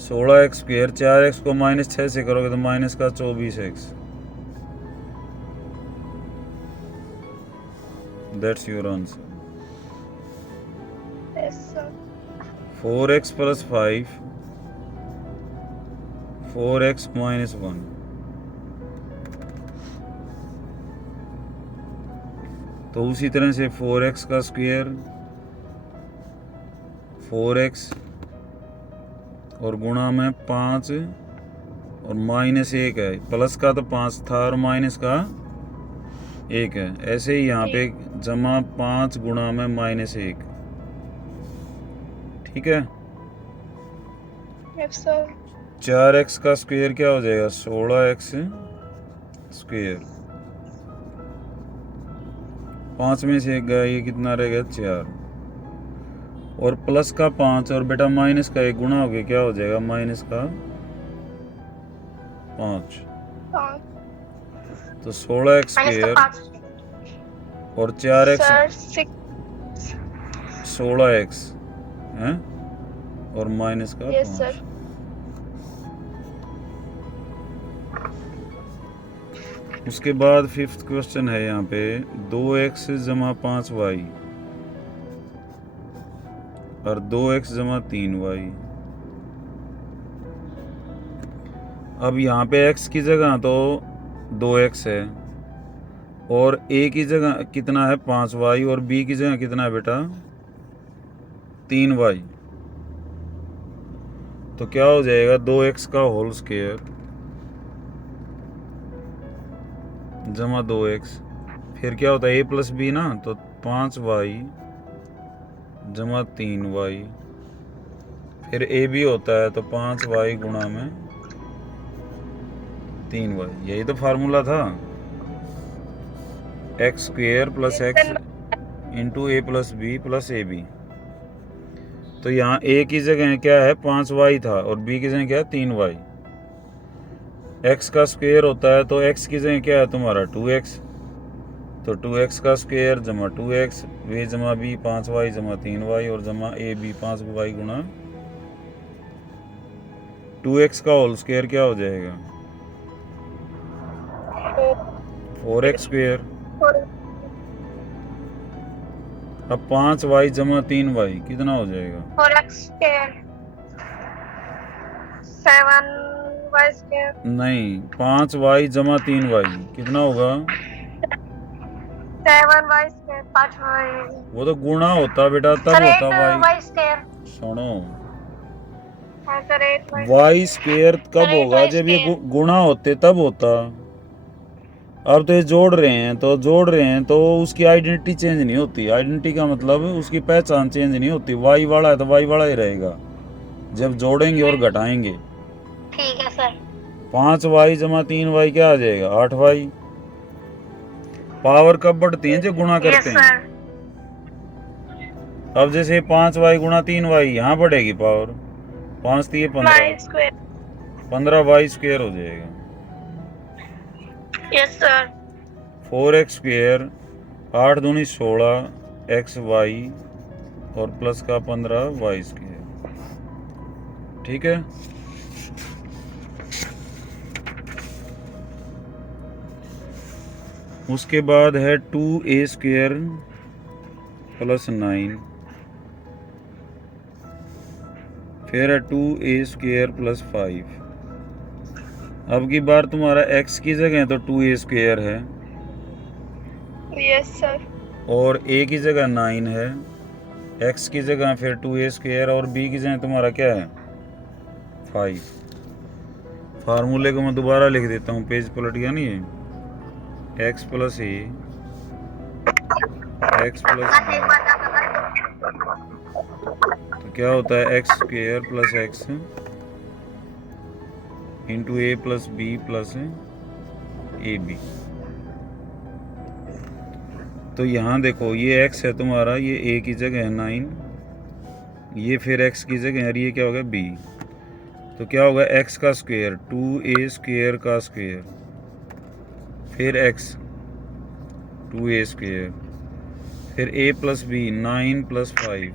16x स्क्वायर 4x को -6 से करोगे तो माइनस का 24x, that's your answer. 4x plus 5 4x -1, तो उसी तरह से 4x का स्क्वायर 4x और गुणा में 5 और -1 है, प्लस का तो 5 था और माइनस का 1 है, ऐसे ही यहाँ पे जमा 5 गुणा में -1। ठीक है, 4x का स्क्वायर क्या हो जाएगा 16x स्क्वायर, 5 में से 1 गया, ये कितना रहेगा 4, और प्लस का 5 और बेटा माइनस का 1 गुणा हो गया क्या हो जाएगा -5, तो 16x माइनस का स्क्वायर 5 और 4x सर 6 16x है और माइनस का यस 5। सर उसके बाद फिफ्थ क्वेश्चन है यहाँ पे 2x जमा 5y और 2x जमा 3y। अब यहाँ पे x की जगह तो 2x है और a की जगह कितना है 5y और b की जगह कितना है बेटा 3y। तो क्या हो जाएगा 2x का होल स्क्वायर जमा 2x, फिर क्या होता है a प्लस बी ना, तो 5y जमा 3y, फिर a भी होता है तो 5y गुणा में 3y। यही तो फार्मूला था, X square plus X into A plus B plus A B. तो यहाँ a की जगह क्या है 5y था और b की जगह क्या है 3y। x का स्क्वायर होता है तो x की जगह क्या है तुम्हारा 2x, तो 2x का स्क्वायर जमा 2x, वे जमा b 5y जमा 3y और जमा a b 5y गुणा 2x का होल स्क्वायर क्या हो जाएगा 4x स्क्वायर। अब 5y जमा 3y कितना हो जाएगा 4x स्क्वायर 7y स्क्वायर नहीं 5y जमा 3y कितना होगा 7y स्क्वायर 5y वो तो गुणा होता बेटा तब सर होता y। 8y स्क्वायर सुनो हाँ सर 8y y स्क्वायर कब सर, होगा 8y जब ये स्क्वायर। गुणा होते तब होता। अब तो ये जोड़ रहे हैं तो उसकी आइडेंटिटी चेंज नहीं होती। आइडेंटिटी का मतलब उसकी पहचान चेंज नहीं होती। y वाला है तो y वाला ही रहेगा जब जोड़ेंगे और घटाएंगे। ठीक है सर 5y जमा 3y क्या आ जाएगा 8y। पावर कब बढ़ती है जब गुणा यस करते हैं। सर अब जैसे 5y गुणा 3y यहाँ बढ़ेगी पावर 5 3 15 स्क्वायर 15y स्क्वायर हो जाएगा। यस सर 4x स्क्वायर 8 दूनी 16 xy और प्लस का 15y स्क्वायर। ठीक है उसके बाद है 2a स्क्वायर प्लस 9, फिर है 2a स्क्वायर प्लस 5। अब की बार तुम्हारा x की जगह तो 2a स्क्वायर है यस सर और a की जगह 9 है, x की जगह फिर 2a स्क्वायर और b की जगह तुम्हारा क्या है 5। फार्मूले को मैं दोबारा लिख देता हूँ, पेज पलट गया नहीं है। x plus a x plus b तो क्या होता है X square plus X into A plus B plus A B. तो यहाँ देखो ये x है तुम्हारा, ये a की जगह है 9, ये फिर x की जगह है, ये क्या होगा b। तो क्या होगा x का स्क्वायर 2a स्क्वायर का स्क्वायर फिर x 2a स्क्वायर फिर a प्लस बी 9 प्लस 5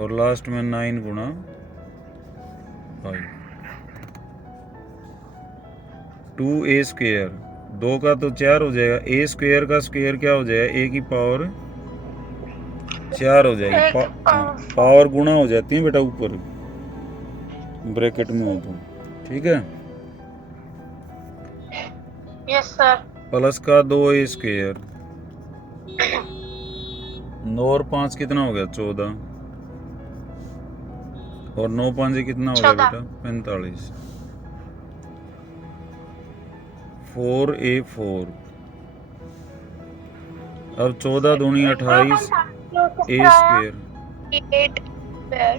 और लास्ट में 9 गुणा 5। 2a स्क्वायर 2 का तो 4 हो जाएगा, a स्क्वायर का स्क्वायर क्या हो जाएगा a की पावर 4 हो जाएगी। पावर गुणा हो जाती है बेटा ऊपर ब्रैकेट में हो तो। ठीक है यस सर प्लस का 2a स्क्वायर 9 और 5 कितना हो गया 14 और 9 5 कितना हो गया 14 बेटा 45। 4a4 अब 14 दूनी 28 a स्क्वायर। 8 स्क्वायर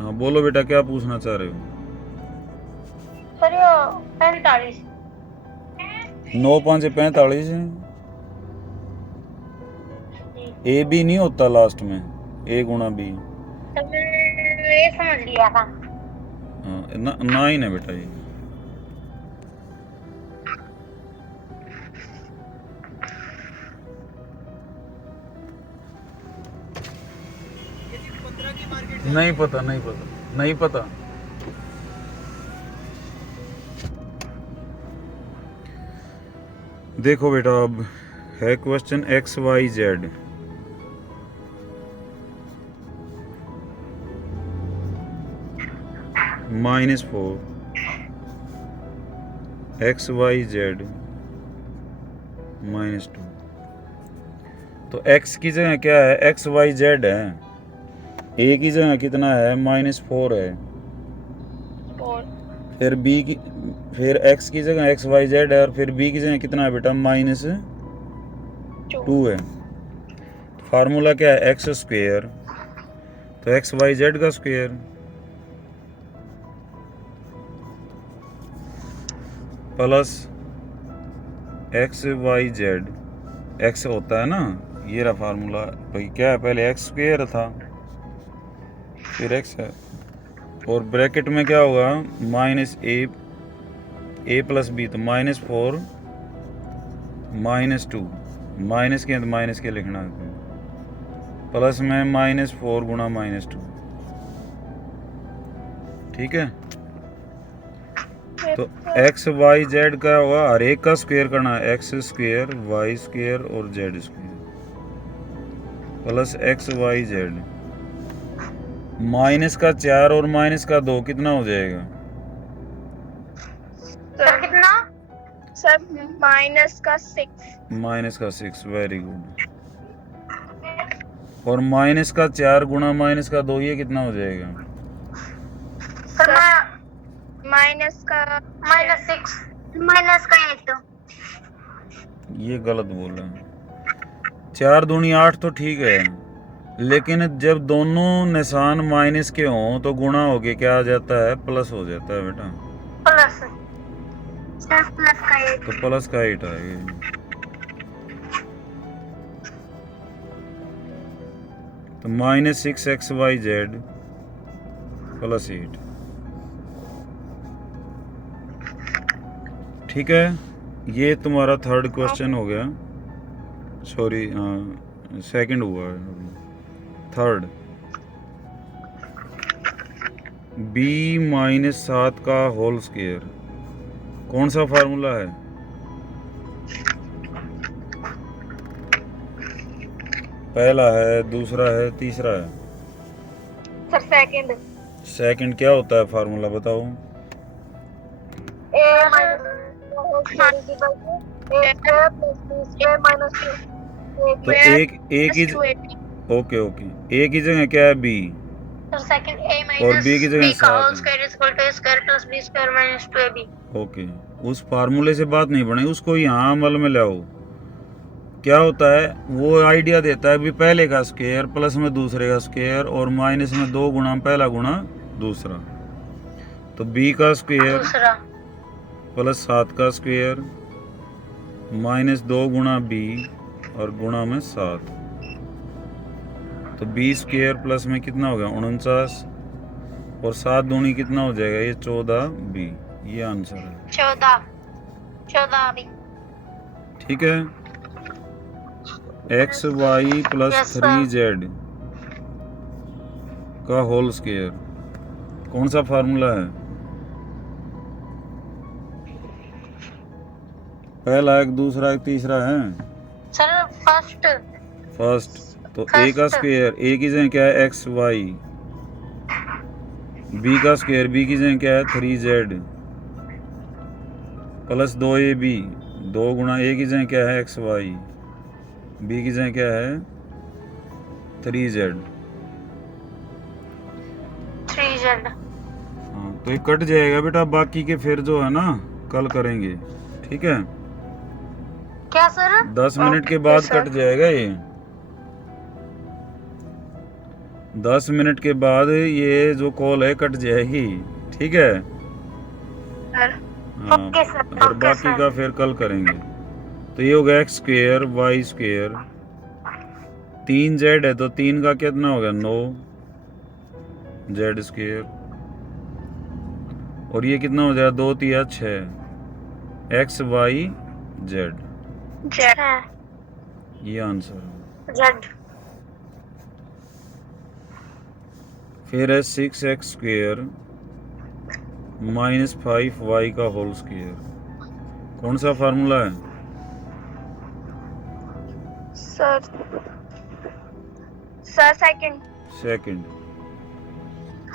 हाँ बोलो बेटा क्या पूछना चाह रहे हो। सर ये 45 9 5 45 है। ए बी नहीं होता लास्ट में ए गुणा बी। ये समझ लिया था हाँ 9 है बेटा ये। नहीं पता नहीं पता। देखो बेटा, अब है question X Y Z. -4 X Y Z -2। तो x की जगह क्या है, एक्स वाई जेड है। a की जगह कितना है, -4 है। फिर b की, फिर x की जगह एक्स वाई जेड है, और फिर b की जगह कितना है बेटा, -2 है। फार्मूला क्या है, एक्स स्क्वेयर, तो एक्स वाई जेड का square plus X Y Z. X होता है ना, ये रहा फार्मूला भाई, क्या है, पहले एक्स स्क्वेयर था, फिर एक्स है, और ब्रैकेट में क्या होगा, -a प्लस b, तो -4 -2, माइनस के माइनस के लिखना है, प्लस में -4 गुणा -2। ठीक है, तो एक्स वाई जेड का होगा, हर एक का स्क्वायर करना है, एक्स स्क्वायर वाई स्क्वायर और Z square plus X Y Z. Minus का 4 और माइनस का 2 कितना हो जाएगा, सर कितना? सर -6। Very good. और माइनस का 4 गुणा माइनस का 2, ये कितना हो जाएगा, सर -6। -8। ये गलत बोला। 4 दूनी 8 तो ठीक है, लेकिन जब दोनों निशान माइनस के हों तो गुणा होके क्या आ जाता है, प्लस हो जाता है बेटा। प्लस, सर प्लस का 8। तो प्लस का 8 आएगा। तो -6 एक्स वाई जेड प्लस 8। ठीक है, ये तुम्हारा थर्ड क्वेश्चन हो गया, सॉरी सेकंड हुआ है अभी, थर्ड। b-7 का होल स्क्वायर, कौन सा फार्मूला है, पहला है, दूसरा है, तीसरा है, सर सेकंड क्या होता है फार्मूला बताओ। a तो एक की ओके a की जगह क्या है, b, सेकंड a और b की जगह 7 है। ओके। उस फार्मूले से बात नहीं बनी, उसको यहाँ अमल में लाओ। क्या होता है, वो आइडिया देता है भी पहले का स्क्वायर प्लस में दूसरे का स्क्वायर, और माइनस में 2 गुणा पहला गुणा दूसरा। तो b का स्क्वायर प्लस 7 का स्क्वायर -2 गुणा b और गुणा में 7, तो b स्क्वायर प्लस में कितना हो गया, 49, और 7 दूनी कितना हो जाएगा, ये 14b। ये आंसर है, 14 भी। ठीक है। X Y plus Yes, sir. 3z का होल स्क्वायर, कौन सा फार्मूला है, पहला एक, दूसरा एक, तीसरा है, सर फर्स्ट। तो a का स्क्वायर, a की जगह क्या है, एक्स वाई, b का स्क्वायर, b की जगह क्या है, 3z प्लस 2ab, 2 गुणा a की जगह क्या है, एक्स वाई, b की जगह क्या है, 3z। हाँ, तो ये कट जाएगा बेटा, बाकी के फिर जो है ना कल करेंगे, ठीक है। क्या सर? 10 मिनट के बाद कट जाएगा ये, 10 मिनट के बाद ये जो कॉल है कट जाएगी, ठीक है। हाँ, ओके सर, और ओके बाकी सर। का फिर कल करेंगे। तो ये हो गया x square Y square, 3z है तो 3 का कितना हो गया, 9 जेड स्क्वेयर, और ये कितना हो जाएगा, 2 3 6 एक्स वाई जेड। ये आंसर है। जेड। फिर है 6x स्क्वेयर माइनस 5y का होल स्क्वेयर। कौन सा फार्मूला है? Sir second. Second.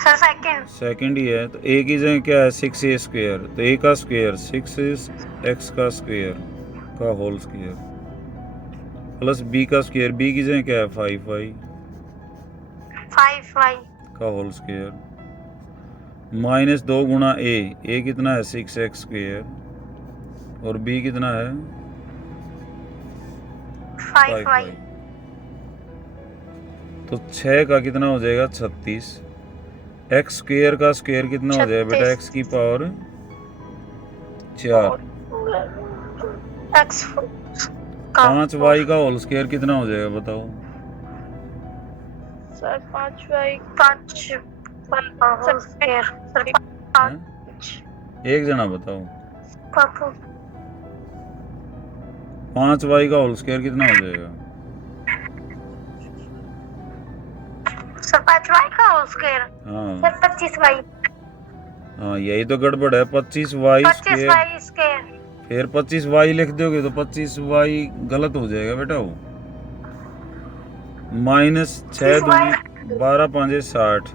Sir second. Second ही है तो a की जगह क्या है 6a स्क्वेयर, तो a का स्क्वेयर 6x का स्क्वेयर का होल स्क्वेयर प्लस b का स्क्वेयर, b की जगह क्या है 5y 5y का होल स्क्वेयर माइनस 2 गुणा a कितना है 6x स्क्वेयर और b कितना है 5y। तो 6 का कितना हो जाएगा 36। x स्क्वेयर का स्क्वेयर कितना हो जाएगा बेटा 36। x की पावर 4। x 5y का होल स्क्वेयर कितना हो जाएगा बताओ? Sir 5y 5 whole square. Sir हैं? एक जना बताओ 5y का होल स्क्वायर कितना हो जाएगा? सर 5y का होल स्क्वायर। हाँ सर 25y। हाँ यही तो गड़बड़ है 25y स्क्वायर 25y स्क्वायर। फिर 25y लिख दोगे तो 25y गलत हो जाएगा बेटा। वो माइनस 6 दूनी 12 5 60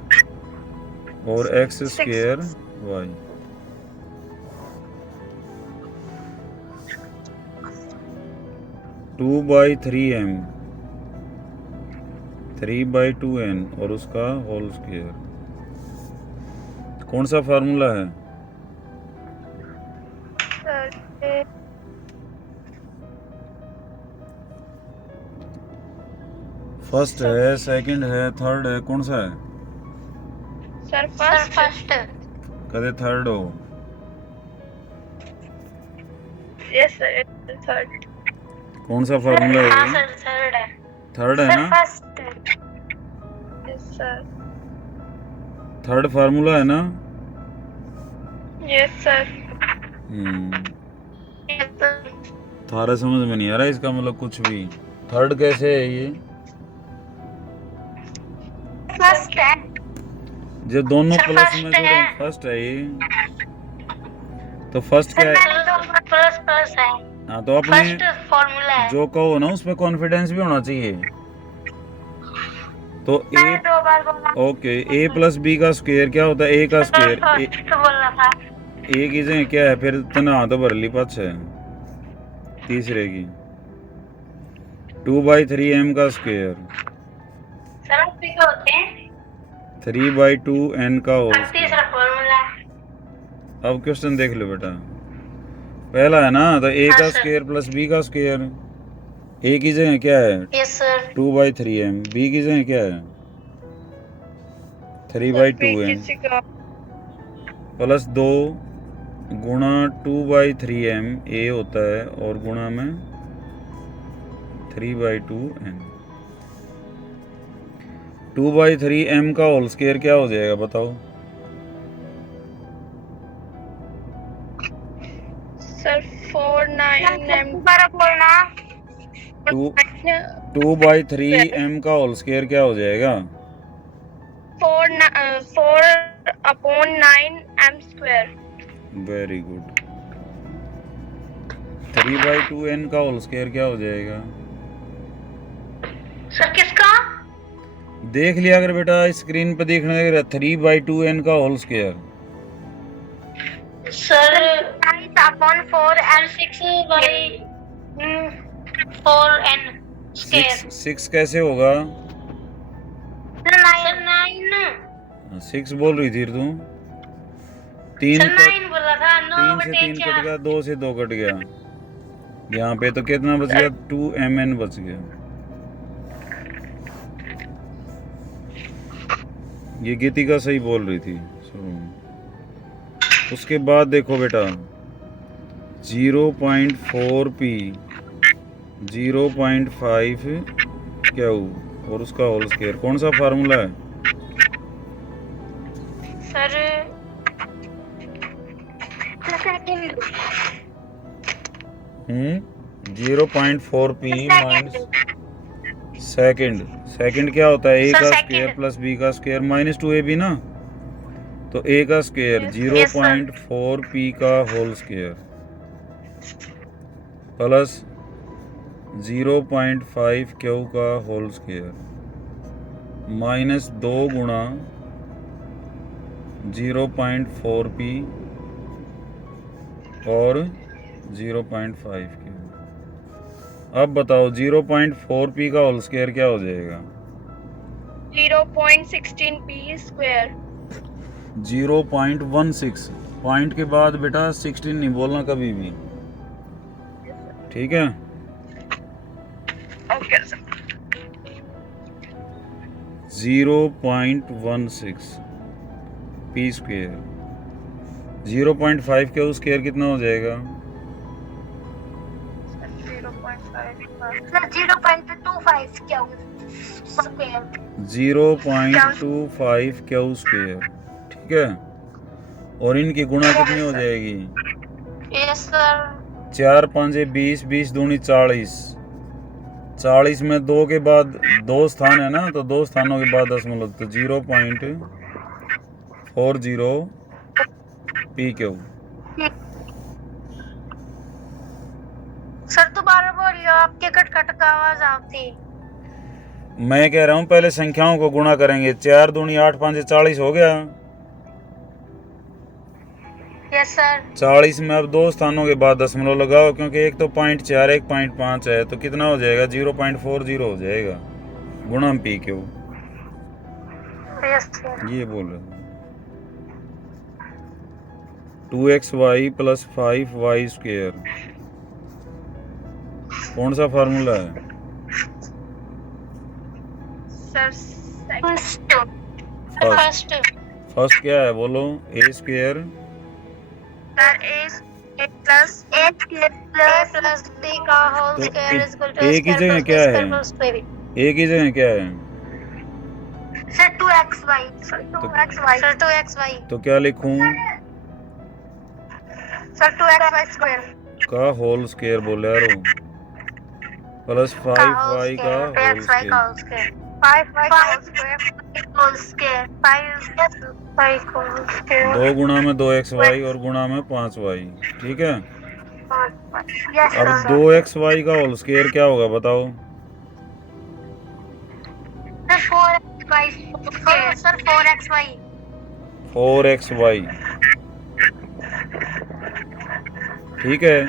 और x square y। Two by 3m 3/2n और उसका होल स्क्वायर। कौन सा फार्मूला है? फर्स्ट है, सेकंड है, थर्ड है, कौन सा है? Sir first. कदे थर्ड हो? Yes sir third. कौन सा फार्मूला है ये? सर थर्ड है। थर्ड है ना? First. Yes sir. Third formula है ना? Yes sir. थारा समझ में नहीं आ रहा इसका मतलब कुछ भी। थर्ड कैसे है ये? फर्स्ट है। जो दोनों सर, प्लस first में जोड़े है। फर्स्ट है ये। तो फर्स्ट क्या है? प्लस है। हाँ तो अपने फर्स्ट फार्मूला है। जो कहो ना उसमें कॉन्फिडेंस भी होना चाहिए। तो a मैंने 2 बार बोला। ओके a प्लस बी का स्क्वायर क्या होता है a का स्क्वायर फर्स्ट बोलना था। a की जगह क्या है फिर तना तो भर ली पाँच है तीसरे की 2/3m का स्क्वायर सर भी होते हैं। 3/2n का होल स्क्वायर। तीसरा फार्मूला। अब क्वेश्चन देख लो बेटा। पहला है ना तो a हाँ, का सर। स्क्वायर प्लस b का स्क्वायर। a की जगह क्या है यस सर। 2/3m, b की जगह क्या है 3/2n प्लस 2 गुणा 2/3m a होता है और गुणा में 3/2n। 2/3m का होल स्क्वायर क्या हो जाएगा बताओ? Sir 4/9m। दोबारा बोलना। 2/3m का होल स्क्वायर क्या हो जाएगा? 4/9m square. Very good. 3/2n का होल स्क्वायर क्या हो जाएगा? सर किसका? देख लिया अगर बेटा स्क्रीन पे देखने लग रहा 3/2n का whole square. Sir 9/6/4n square. 6 कैसे होगा? 9 6 बोल रही थी तू। 3 सर 9 बोला था। 3 से 3 कट गया, 2 से 2 कट गया। यहाँ पे तो कितना बच गया 2mn बच गया। ये गीतिका सही बोल रही थी। उसके बाद देखो बेटा 0.4p 0.5 क्या और उसका होल स्क्वायर। कौन सा फार्मूला है? सर 0.4p माइनस सेकंड क्या होता है? ए Sir, का second. स्क्वायर प्लस बी का स्क्वायर माइनस 2ab ना, तो ए का स्क्वायर Yes, sir. 0.4 पी का होल स्क्वायर प्लस 0.5 क्यू का होल स्क्वायर माइनस 2 गुणा 0.4 पी और 0.5 क्यू। अब बताओ 0.4 पी का होल स्क्वायर क्या हो जाएगा? 0.16 p square. 0.16। पॉइंट के बाद बेटा 16 नहीं बोलना कभी भी, ठीक है? Okay, sir. 0.16 P square 0.5 Q square कितना हो जाएगा? 0.5. सर 0.25 क्या स्क्वायर 0.25 क्यू स्क्वायर, ठीक है? और इनकी गुणा कितनी हो जाएगी? Yes, sir. 4 5 20, 20 दूनी 40, 40 में 2 के बाद 2 स्थान है ना, तो 2 स्थानों के बाद दशमलव, तो 0.40 पी क्यू। सर दोबारा बोलिए, आपके कट का आवाज आती। मैं कह रहा हूँ पहले संख्याओं को गुणा करेंगे। 4 दूनी 8 5 40 हो गया। Yes sir. 40 में अब 2 स्थानों के बाद दशमलव लगाओ, क्योंकि एक तो 0.4 एक 0.5 है, तो कितना हो जाएगा? 0.40 हो जाएगा गुणा पी क्यू। Yes sir. ये बोल रहे हैं 2xy प्लस 5y स्क्वायर कौन सा फार्मूला है? सर फर्स्ट फर्स्ट क्या है बोलो? A square sir a plus b का होल तो square is equal to A की जगह क्या है? ए की जगह क्या है? सर 2xy सर 2xy तो क्या लिखूं? सर 2xy स्क्वायर का होल स्क्वायर बोले यारो, प्लस 5y का होल स्क्वायर। 5y का होल स्क्वायर 5y का होल स्क्वायर 2 गुणा में 2xy और गुणा में 5y, ठीक है? यस अब सर 2xy का होल स्क्वायर क्या होगा बताओ? Sir 4xy sir 4xy 4xy, ठीक है?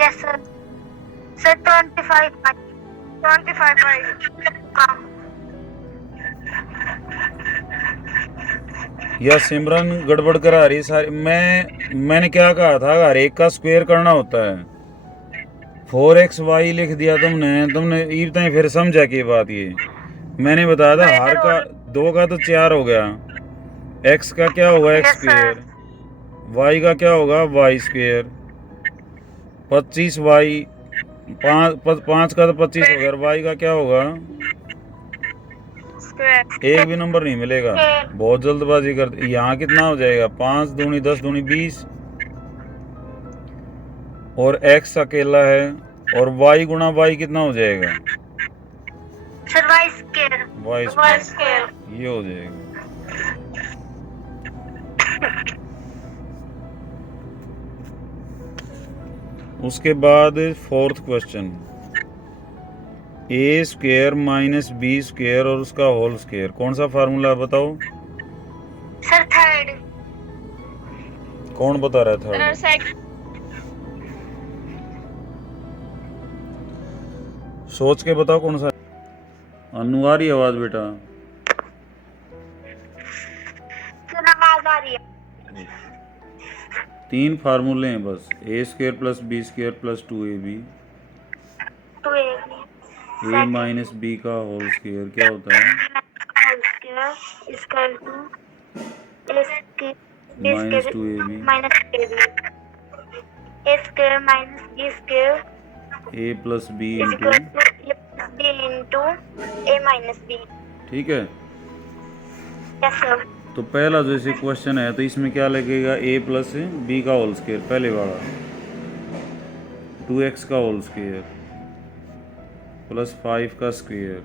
यस सर सर 25y या सिमरन गड़बड़ करा रही सारी। मैंने क्या कहा था? हर एक का स्क्वायर करना होता है। 4xy लिख दिया तुमने इतना ही फिर समझा की बात? ये मैंने बताया था हर का 2 का तो 4 हो गया, x का क्या होगा? x स्क्वायर, y का क्या होगा? y स्क्वायर, 25y 5 का तो 25 हो गया, y का क्या होगा? एक भी नंबर नहीं मिलेगा, बहुत जल्दबाजी करते। यहाँ कितना हो जाएगा? 5 दूनी 10 दूनी 20 और x अकेला है, और y गुणा y कितना हो जाएगा? Sir y square y square, ये हो जाएगा। उसके बाद 4th क्वेश्चन, ए स्क्वायर माइनस बी स्क्वायर और उसका होल स्क्वायर कौन सा फार्मूला है बताओ? सर थर्ड कौन बता रहा है थर्ड? सोच के बताओ कौन सा। अनु आ रही आवाज बेटा? सर आवाज आ रही है। 3 फार्मूले हैं बस, A square plus B square plus 2ab, 2ab A minus B का होल स्क्वायर क्या होता है? Whole square equal to minus 2ab minus a square minus b square A plus B equal into, two a into a minus b। ठीक है? Yes sir तो पहला जो ऐसे क्वेश्चन है तो इसमें क्या लगेगा? a प्लस बी का होल स्क्वायर, पहले वाला 2x का होल स्क्वायर प्लस 5 का स्क्वायर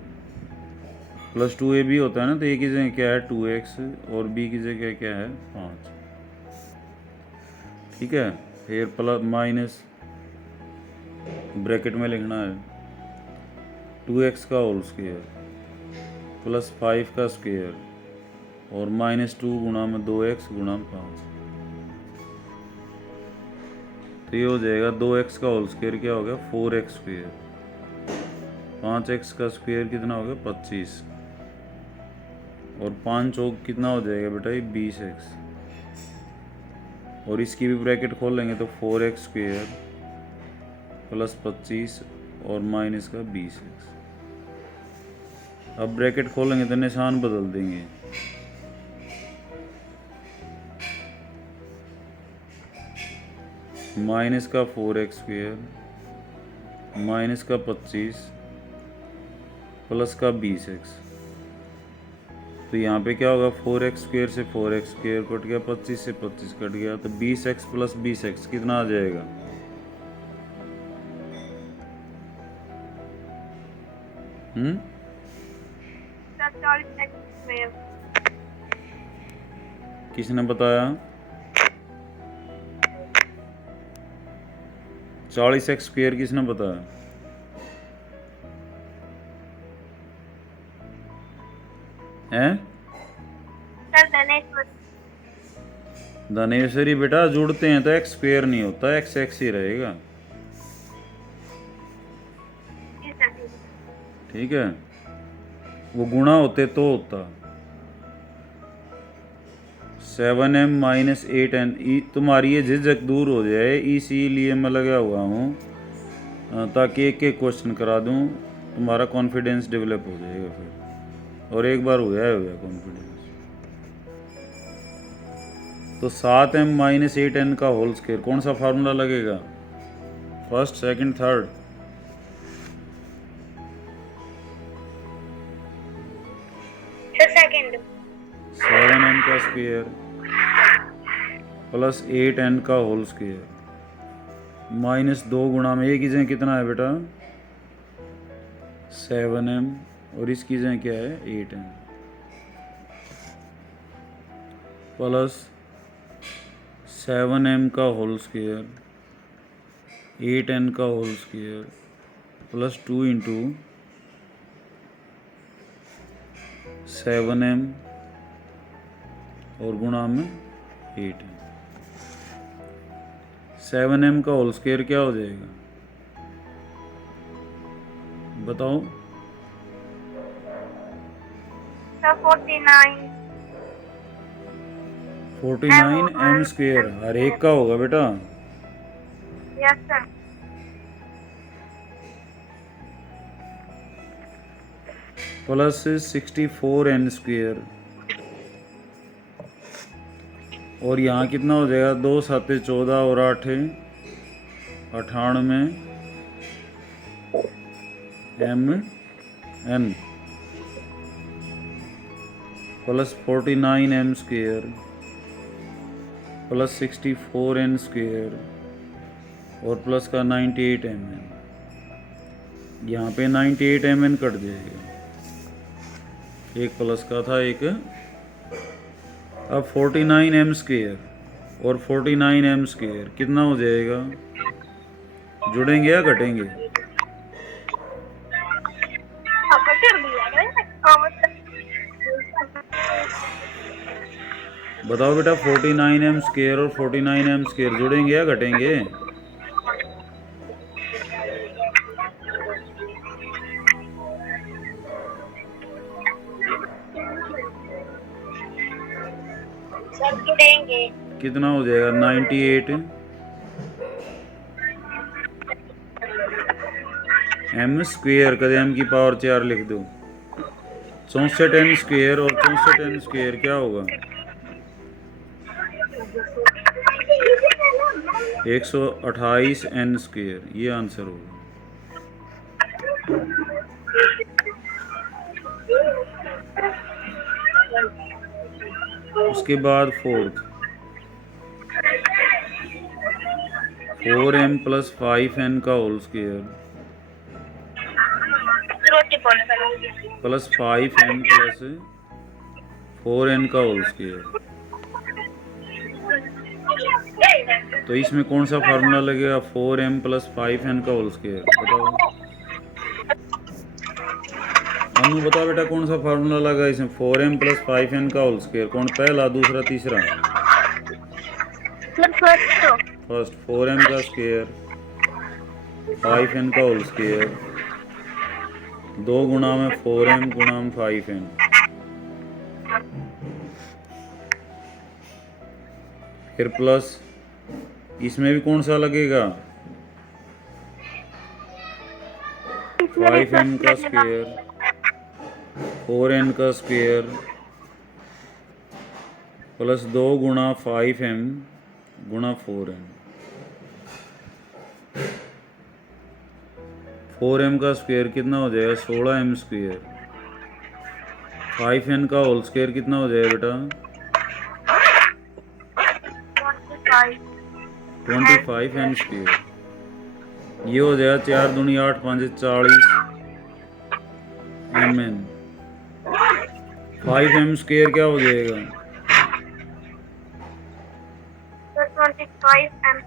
प्लस 2ab होता है ना, तो ए की जगह क्या है 2x और b की जगह क्या है 5। ठीक है, फिर प्लस माइनस ब्रैकेट में लिखना है 2x का होल स्क्वायर प्लस 5 का स्क्वायर और -2 गुणा में 2x गुणा 5। तो ये हो जाएगा 2x का होल स्क्वायर क्या हो गया 4x स्क्वायर, 5x का स्क्वायर कितना हो गया 25 और 5 चौक कितना हो जाएगा बेटा ये 20x और इसकी भी ब्रैकेट खोल लेंगे तो 4x स्क्वायर प्लस 25 और माइनस का 20x। अब ब्रैकेट खोलेंगे तो निशान बदल देंगे, माइनस का 4x स्क्वायर माइनस का 25 प्लस का 20x। तो यहाँ पे क्या होगा 4x स्क्वायर से 4x स्क्वायर कट गया, 25 से 25 कट गया, तो 20x प्लस 20x कितना आ जाएगा किसने बताया 40x स्क्वायर किसने बताया हैं? धनेश्वरी बेटा जुड़ते हैं तो एक्स स्क्वायर नहीं होता, एक्स एक्स ही रहेगा। ठीक है, वो गुणा होते तो होता 7m माइनस 8n। तुम्हारी ये झिझक दूर हो जाए इसीलिए मैं लगा हुआ हूँ ताकि एक एक क्वेश्चन करा दूँ, तुम्हारा कॉन्फिडेंस डेवलप हो जाएगा फिर। और एक बार हुआ कॉन्फिडेंस। तो 7m माइनस 8n का होल स्क्वायर कौन सा फार्मूला लगेगा first second third? Second. 7m का स्क्वायर प्लस 8n का होल स्क्वायर माइनस 2 गुणा में, ये की जगह कितना है बेटा 7m और इसकी जगह क्या है 8n प्लस 7m का होल स्क्वायर 8n का whole square plus 2 into 7m और गुणा में 8n। 7m का होल स्क्वायर क्या हो जाएगा बताओ? 49m स्क्वायर हर एक का होगा बेटा। Yes sir. Plus 64n square और यहाँ कितना हो जाएगा 2 7 14 और 8 98 mn plus 49m square plus 64n square और प्लस का 98mn। यहाँ पे 98mn कट जाएगा, एक प्लस का था एक। अब 49m स्क्वायर और 49m स्क्वायर कितना हो जाएगा, जुड़ेंगे या घटेंगे? बताओ बेटा 49m स्क्वायर और 49m स्क्वायर जुड़ेंगे या घटेंगे? सर जुड़ेंगे। कितना हो जाएगा 98 m स्क्वायर कदे m की पावर 4 लिख दो। 64n स्क्वायर और 64n स्क्वायर क्या होगा 128n स्क्वायर, ये आंसर होगा। उसके बाद फोर्थ 4m प्लस 5n का होल स्क्वायर रोटी बोलने का प्लस 5n प्लस 4n का होल स्क्वायर। तो इसमें कौन सा फार्मूला लगेगा? 4m प्लस 5n का होल स्क्वायर। बताओ अनु, बता बेटा कौन सा फार्मूला लगा इसमें? 4m प्लस 5n का होल स्क्वायर। कौन पहला, दूसरा, तीसरा? फर्स्ट 4m का स्क्वायर 5n का होल स्क्वायर, 2 गुणा में 4m गुणा में 5n। फिर प्लस इसमें भी कौन सा लगेगा? 5m का स्क्वायर 4n का स्क्वायर प्लस 2 गुणा 5m गुणा 4n। 4m का स्क्वायर कितना हो जाएगा? 16m square. 5n का होल स्क्वायर कितना हो जाएगा बेटा? 25n square. ये हो जाएगा 4 दूनी 8 5 40 mn। 5m स्क्वायर क्या हो जाएगा? 25m।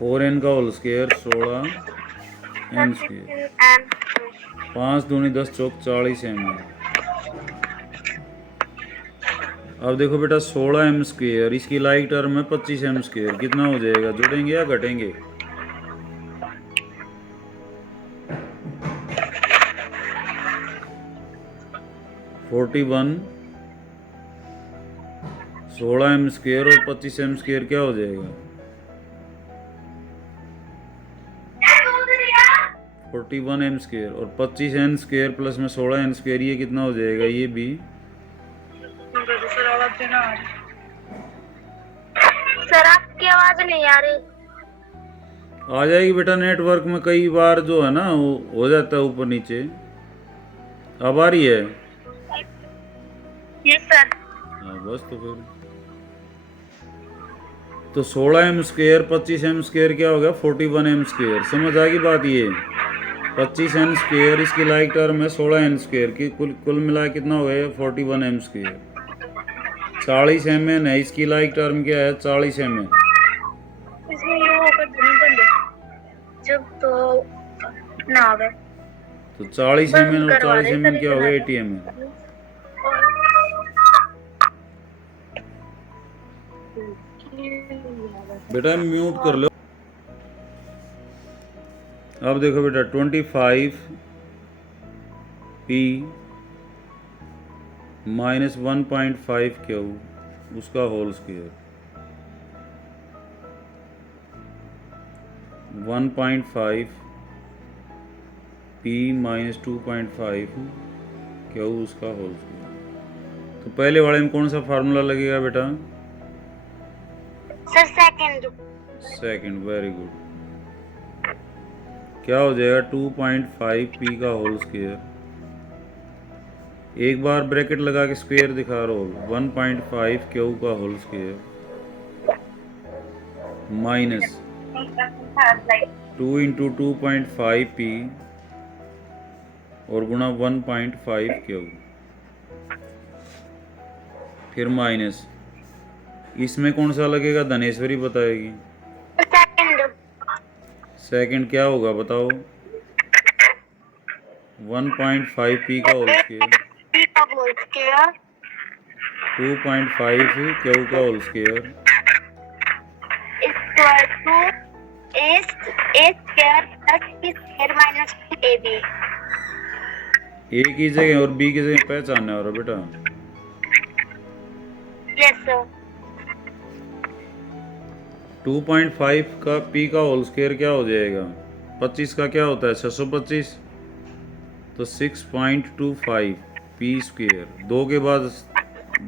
4n का होल स्क्वायर 16n स्क्वायर। 5 दूनी 10 चौक 40 mn। अब देखो बेटा 16m स्क्वायर, इसकी लाइक टर्म है 25m स्क्वायर, कितना हो जाएगा? जुड़ेंगे या घटेंगे? (41) 16m स्क्वायर और 25m स्क्वायर क्या हो जाएगा? 41m स्क्वायर और 25n स्क्वायर प्लस में 16n स्क्वायर, ये कितना हो जाएगा? ये भी सर आपकी आवाज नहीं आ रही। आ जाएगी बेटा, नेटवर्क में कई बार जो है ना वो हो जाता है ऊपर नीचे। अब आ रही है? Yes sir. हाँ बस, तो फिर तो 16m स्क्वायर 25m स्क्वायर क्या हो गया? 41m square. समझ आ गई बात? ये 25n स्क्वायर, इसकी लाइक टर्म है 16n स्क्वायर की, कुल मिला कितना हो गया? 41m square. 40 mn है, इसकी लाइक टर्म क्या है? 40 mn। इसमें ये होगा जब तो ना आवे तो 40 mn और 40 mn क्या हो गया? 80 mn। बेटा म्यूट कर लो। अब देखो बेटा 25p माइनस 1.5 क्यू उसका whole square, 1.5 p minus 2.5 Q उसका होल स्क्वायर। तो पहले वाले में कौन सा फार्मूला लगेगा बेटा? Sir second. Very good. क्या हो जाएगा? 2.5p का होल स्क्वायर, एक बार ब्रैकेट लगा के स्क्वायर दिखा रहा हो, 1.5 क्यू का whole square minus 2 into 2.5p और गुणा 1.5 क्यू, फिर माइनस इसमें कौन सा लगेगा? धनेश्वरी बताएगी। सेकंड क्या होगा बताओ? 1.5p का होल स्क्वायर, 2.5 क्यू का whole square equal to a square plus b square minus 2ab। A की जगह और बी की जगह पहचानना हो रहा बेटा। Yes sir. 2.5 का p का होल स्क्वायर क्या हो जाएगा? 25 का क्या होता है? 625, तो 6.25 p स्क्वायर, 2 के बाद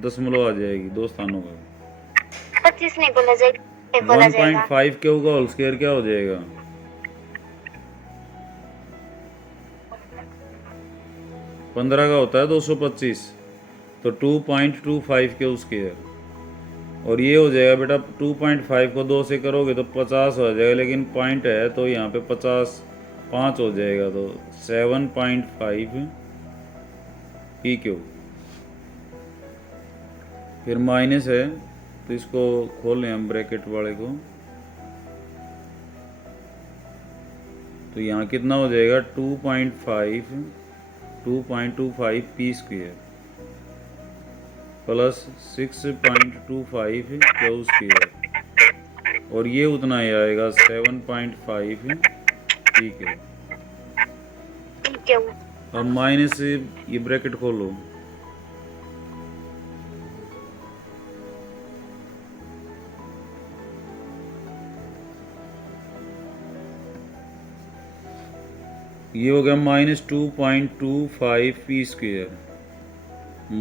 दशमलव आ जाएगी, 2 स्थानों का। 25 नहीं बोला जाएगा। 1.5 क्यू का होल स्क्वायर क्या हो जाएगा? 15 का होता है 225, तो 2.25 क्यू स्क्वायर, और ये हो जाएगा बेटा 2.5 को 2 से करोगे तो 50 हो जाएगा, लेकिन पॉइंट है तो यहाँ पे 50 5 हो जाएगा, तो 7.5 पी क्यू। फिर माइनस है तो इसको खोल लें हम ब्रैकेट वाले को, तो यहाँ कितना हो जाएगा 2.25 P square plus 6.25 Q square, और ये उतना ही आएगा 7.5 पी क्यू। ठीक है। और माइनस ये ब्रैकेट खोलो, ये हो गया -2.25 P square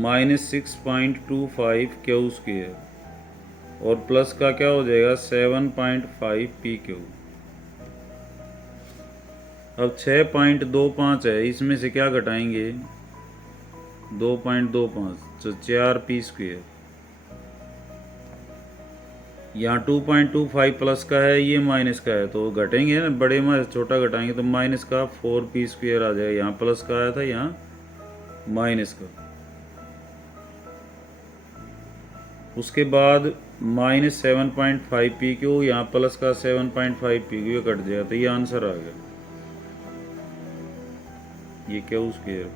minus 6.25 Q square, और प्लस का क्या हो जाएगा 7.5 पी क्यू। अब 6.25 है, इसमें से क्या घटाएंगे 2.25, तो 4 पी स्क्वेयर। यहाँ 2.25 प्लस का है, ये माइनस का है, तो घटेंगे ना, बड़े में छोटा घटाएंगे तो माइनस का 4 पी स्क्वेयर आ जाएगा। यहाँ प्लस का आया था, यहाँ माइनस का। उसके बाद -7.5 पी क्यू, यहाँ प्लस का 7.5 पी क्यू कट जाएगा, तो ये आंसर आ गया, ये क्यू स्क्वेयर।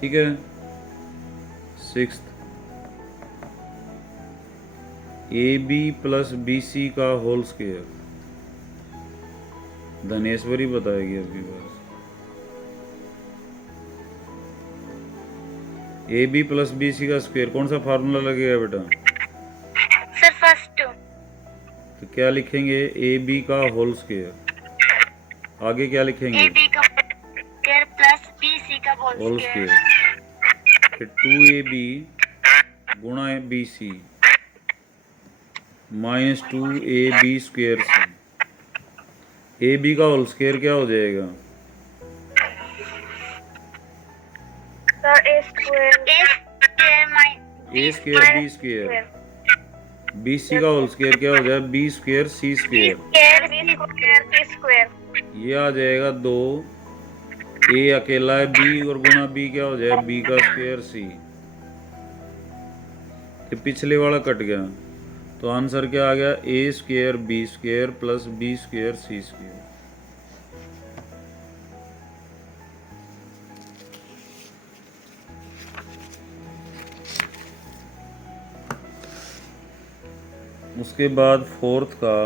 ठीक है। 6th, AB प्लस BC का होल स्क्वेयर। धनेश्वरी बताएगी अभी बस। AB प्लस BC का स्क्वायर, कौन सा फार्मूला लगेगा बेटा? Sir first. तो क्या लिखेंगे AB का होल स्क्वायर, आगे क्या लिखेंगे AB का स्क्वायर प्लस BC का होल होल स्क्वायर, स्क्वायर। फिर 2AB गुणा BC माइनस 2AB स्क्वायर से। AB का होल स्क्वायर क्या हो जाएगा? Sir A square A square B square. BC का होल स्क्वायर क्या हो जाएगा? B square C square. Square. ये आ जाएगा 2, A अकेला है, B और गुणा B क्या हो जाएगा? B का स्क्वायर C। ये पिछले वाला कट गया, तो आंसर क्या आ गया? A square B square plus B square C square. उसके बाद 4th का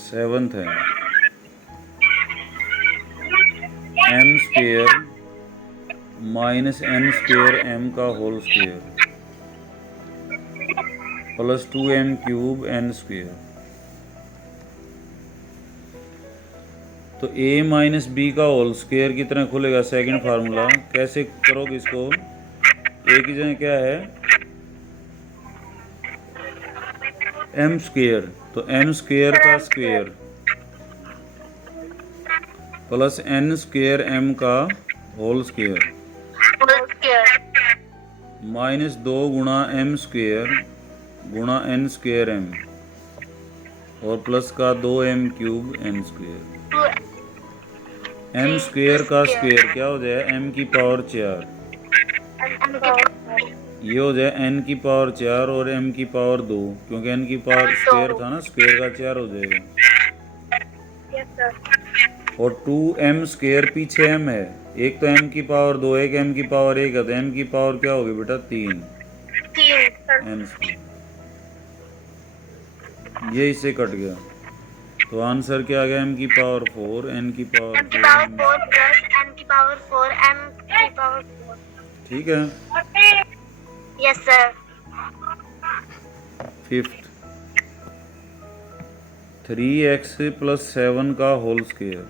7th है m square minus n square m का whole square plus 2m cube n square. तो a माइनस b का होल स्क्वायर कितना खुलेगा? सेकंड फार्मूला कैसे करोगे इसको? a की जगह क्या है? m स्क्वायर, तो m स्क्वायर का square plus n square m का होल स्क्वायर माइनस 2 गुणा m स्क्वायर गुणा n स्क्वायर m और प्लस का 2m cube n square. m square का स्क्वायर क्या हो जाए? m की पावर 4, ये हो जाए n की पावर 4 और m की पावर 2, क्योंकि n की पावर स्क्वायर था ना, स्क्वायर का 4 हो जाएगा। और 2m स्क्वायर पीछे m है, एक तो m की पावर 2, एक m की पावर 1 है, तो m की पावर क्या होगी बेटा? 3 m स्क्वायर। ये इससे कट गया, तो आंसर क्या आ गया? m की पावर 4 n की पावर 4 प्लस n की पावर 4 m की पावर 4। ठीक है। Yes sir. 5th 3x plus 7 का होल स्क्वायर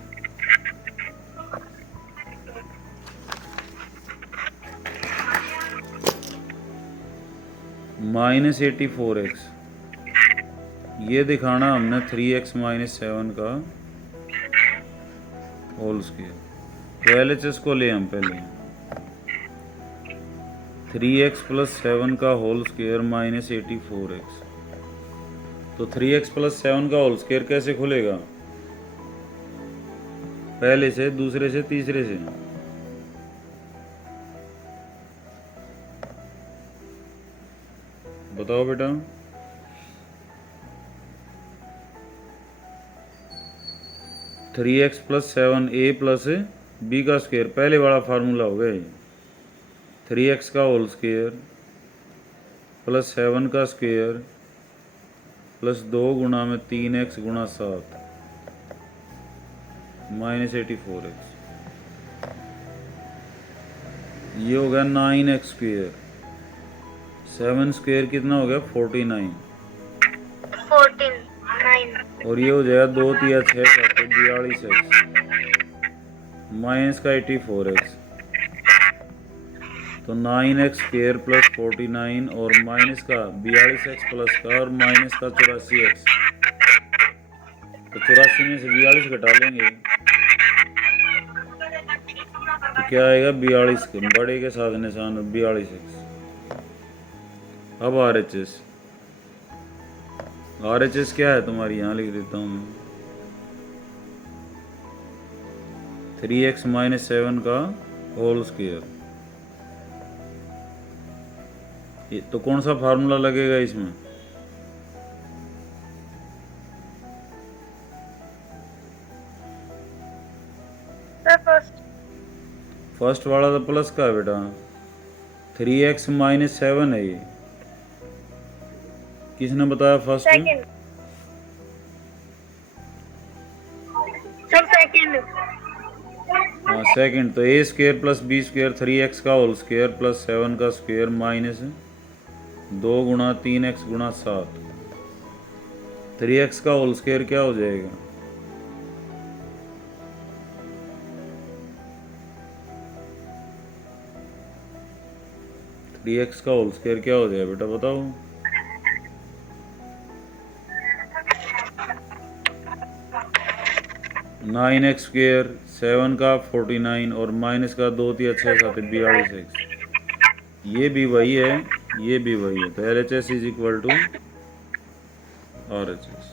माइनस 84x। ये दिखाना हमने 3x माइनस 7 का होल स्क्वायर। तो LHS को ले हम पहले 3x प्लस 7 का होल स्क्वायर माइनस 84x तो 3x प्लस 7 का होल स्क्वायर कैसे खुलेगा? पहले से, दूसरे से, तीसरे से। बताओ बेटा। Three x plus 7a plus b का स्क्वायर, पहले वाला फार्मूला हो गया। 3x का होल स्क्वायर प्लस 7 का स्क्वायर प्लस 2 गुणा में 3x गुणा 7 माइनस 84x, ये हो गया 9x स्क्वायर। 7 स्क्वायर कितना हो गया? 49। 49 और ये हो जाएगा 2 तिया 6 सात 42x माइनस का 84x। तो 9x स्क्वायर प्लस 49 और माइनस का 42x प्लस का और माइनस का 84x। तो 84 में से 42 घटा लेंगे तो क्या आएगा? 42 के बड़े के साथ निशान 42x। अब RHS क्या है तुम्हारी? यहाँ लिख देता हूँ मैं, 3x माइनस 7 का होल स्क्वायर। तो कौन सा फार्मूला लगेगा इसमें? फर्स्ट वाला तो प्लस का है बेटा, 3x माइनस 7 है ये। किसने बताया फर्स्ट? सेकंड हाँ सेकंड। तो a square plus b square 3x का होल स्क्वायर प्लस 7 का स्क्वायर माइनस 2 गुणा 3x गुणा 7। 3x का होल स्क्वायर क्या हो जाएगा? थ्री एक्स का होल स्क्वायर क्या हो जाएगा बेटा बताओ? नाइन एक्स स्क्वायर, 7 का 49 और माइनस का 2 तिया 6 7 42x। ये भी वही है, ये भी वही है। तो LHS is equal to RHS।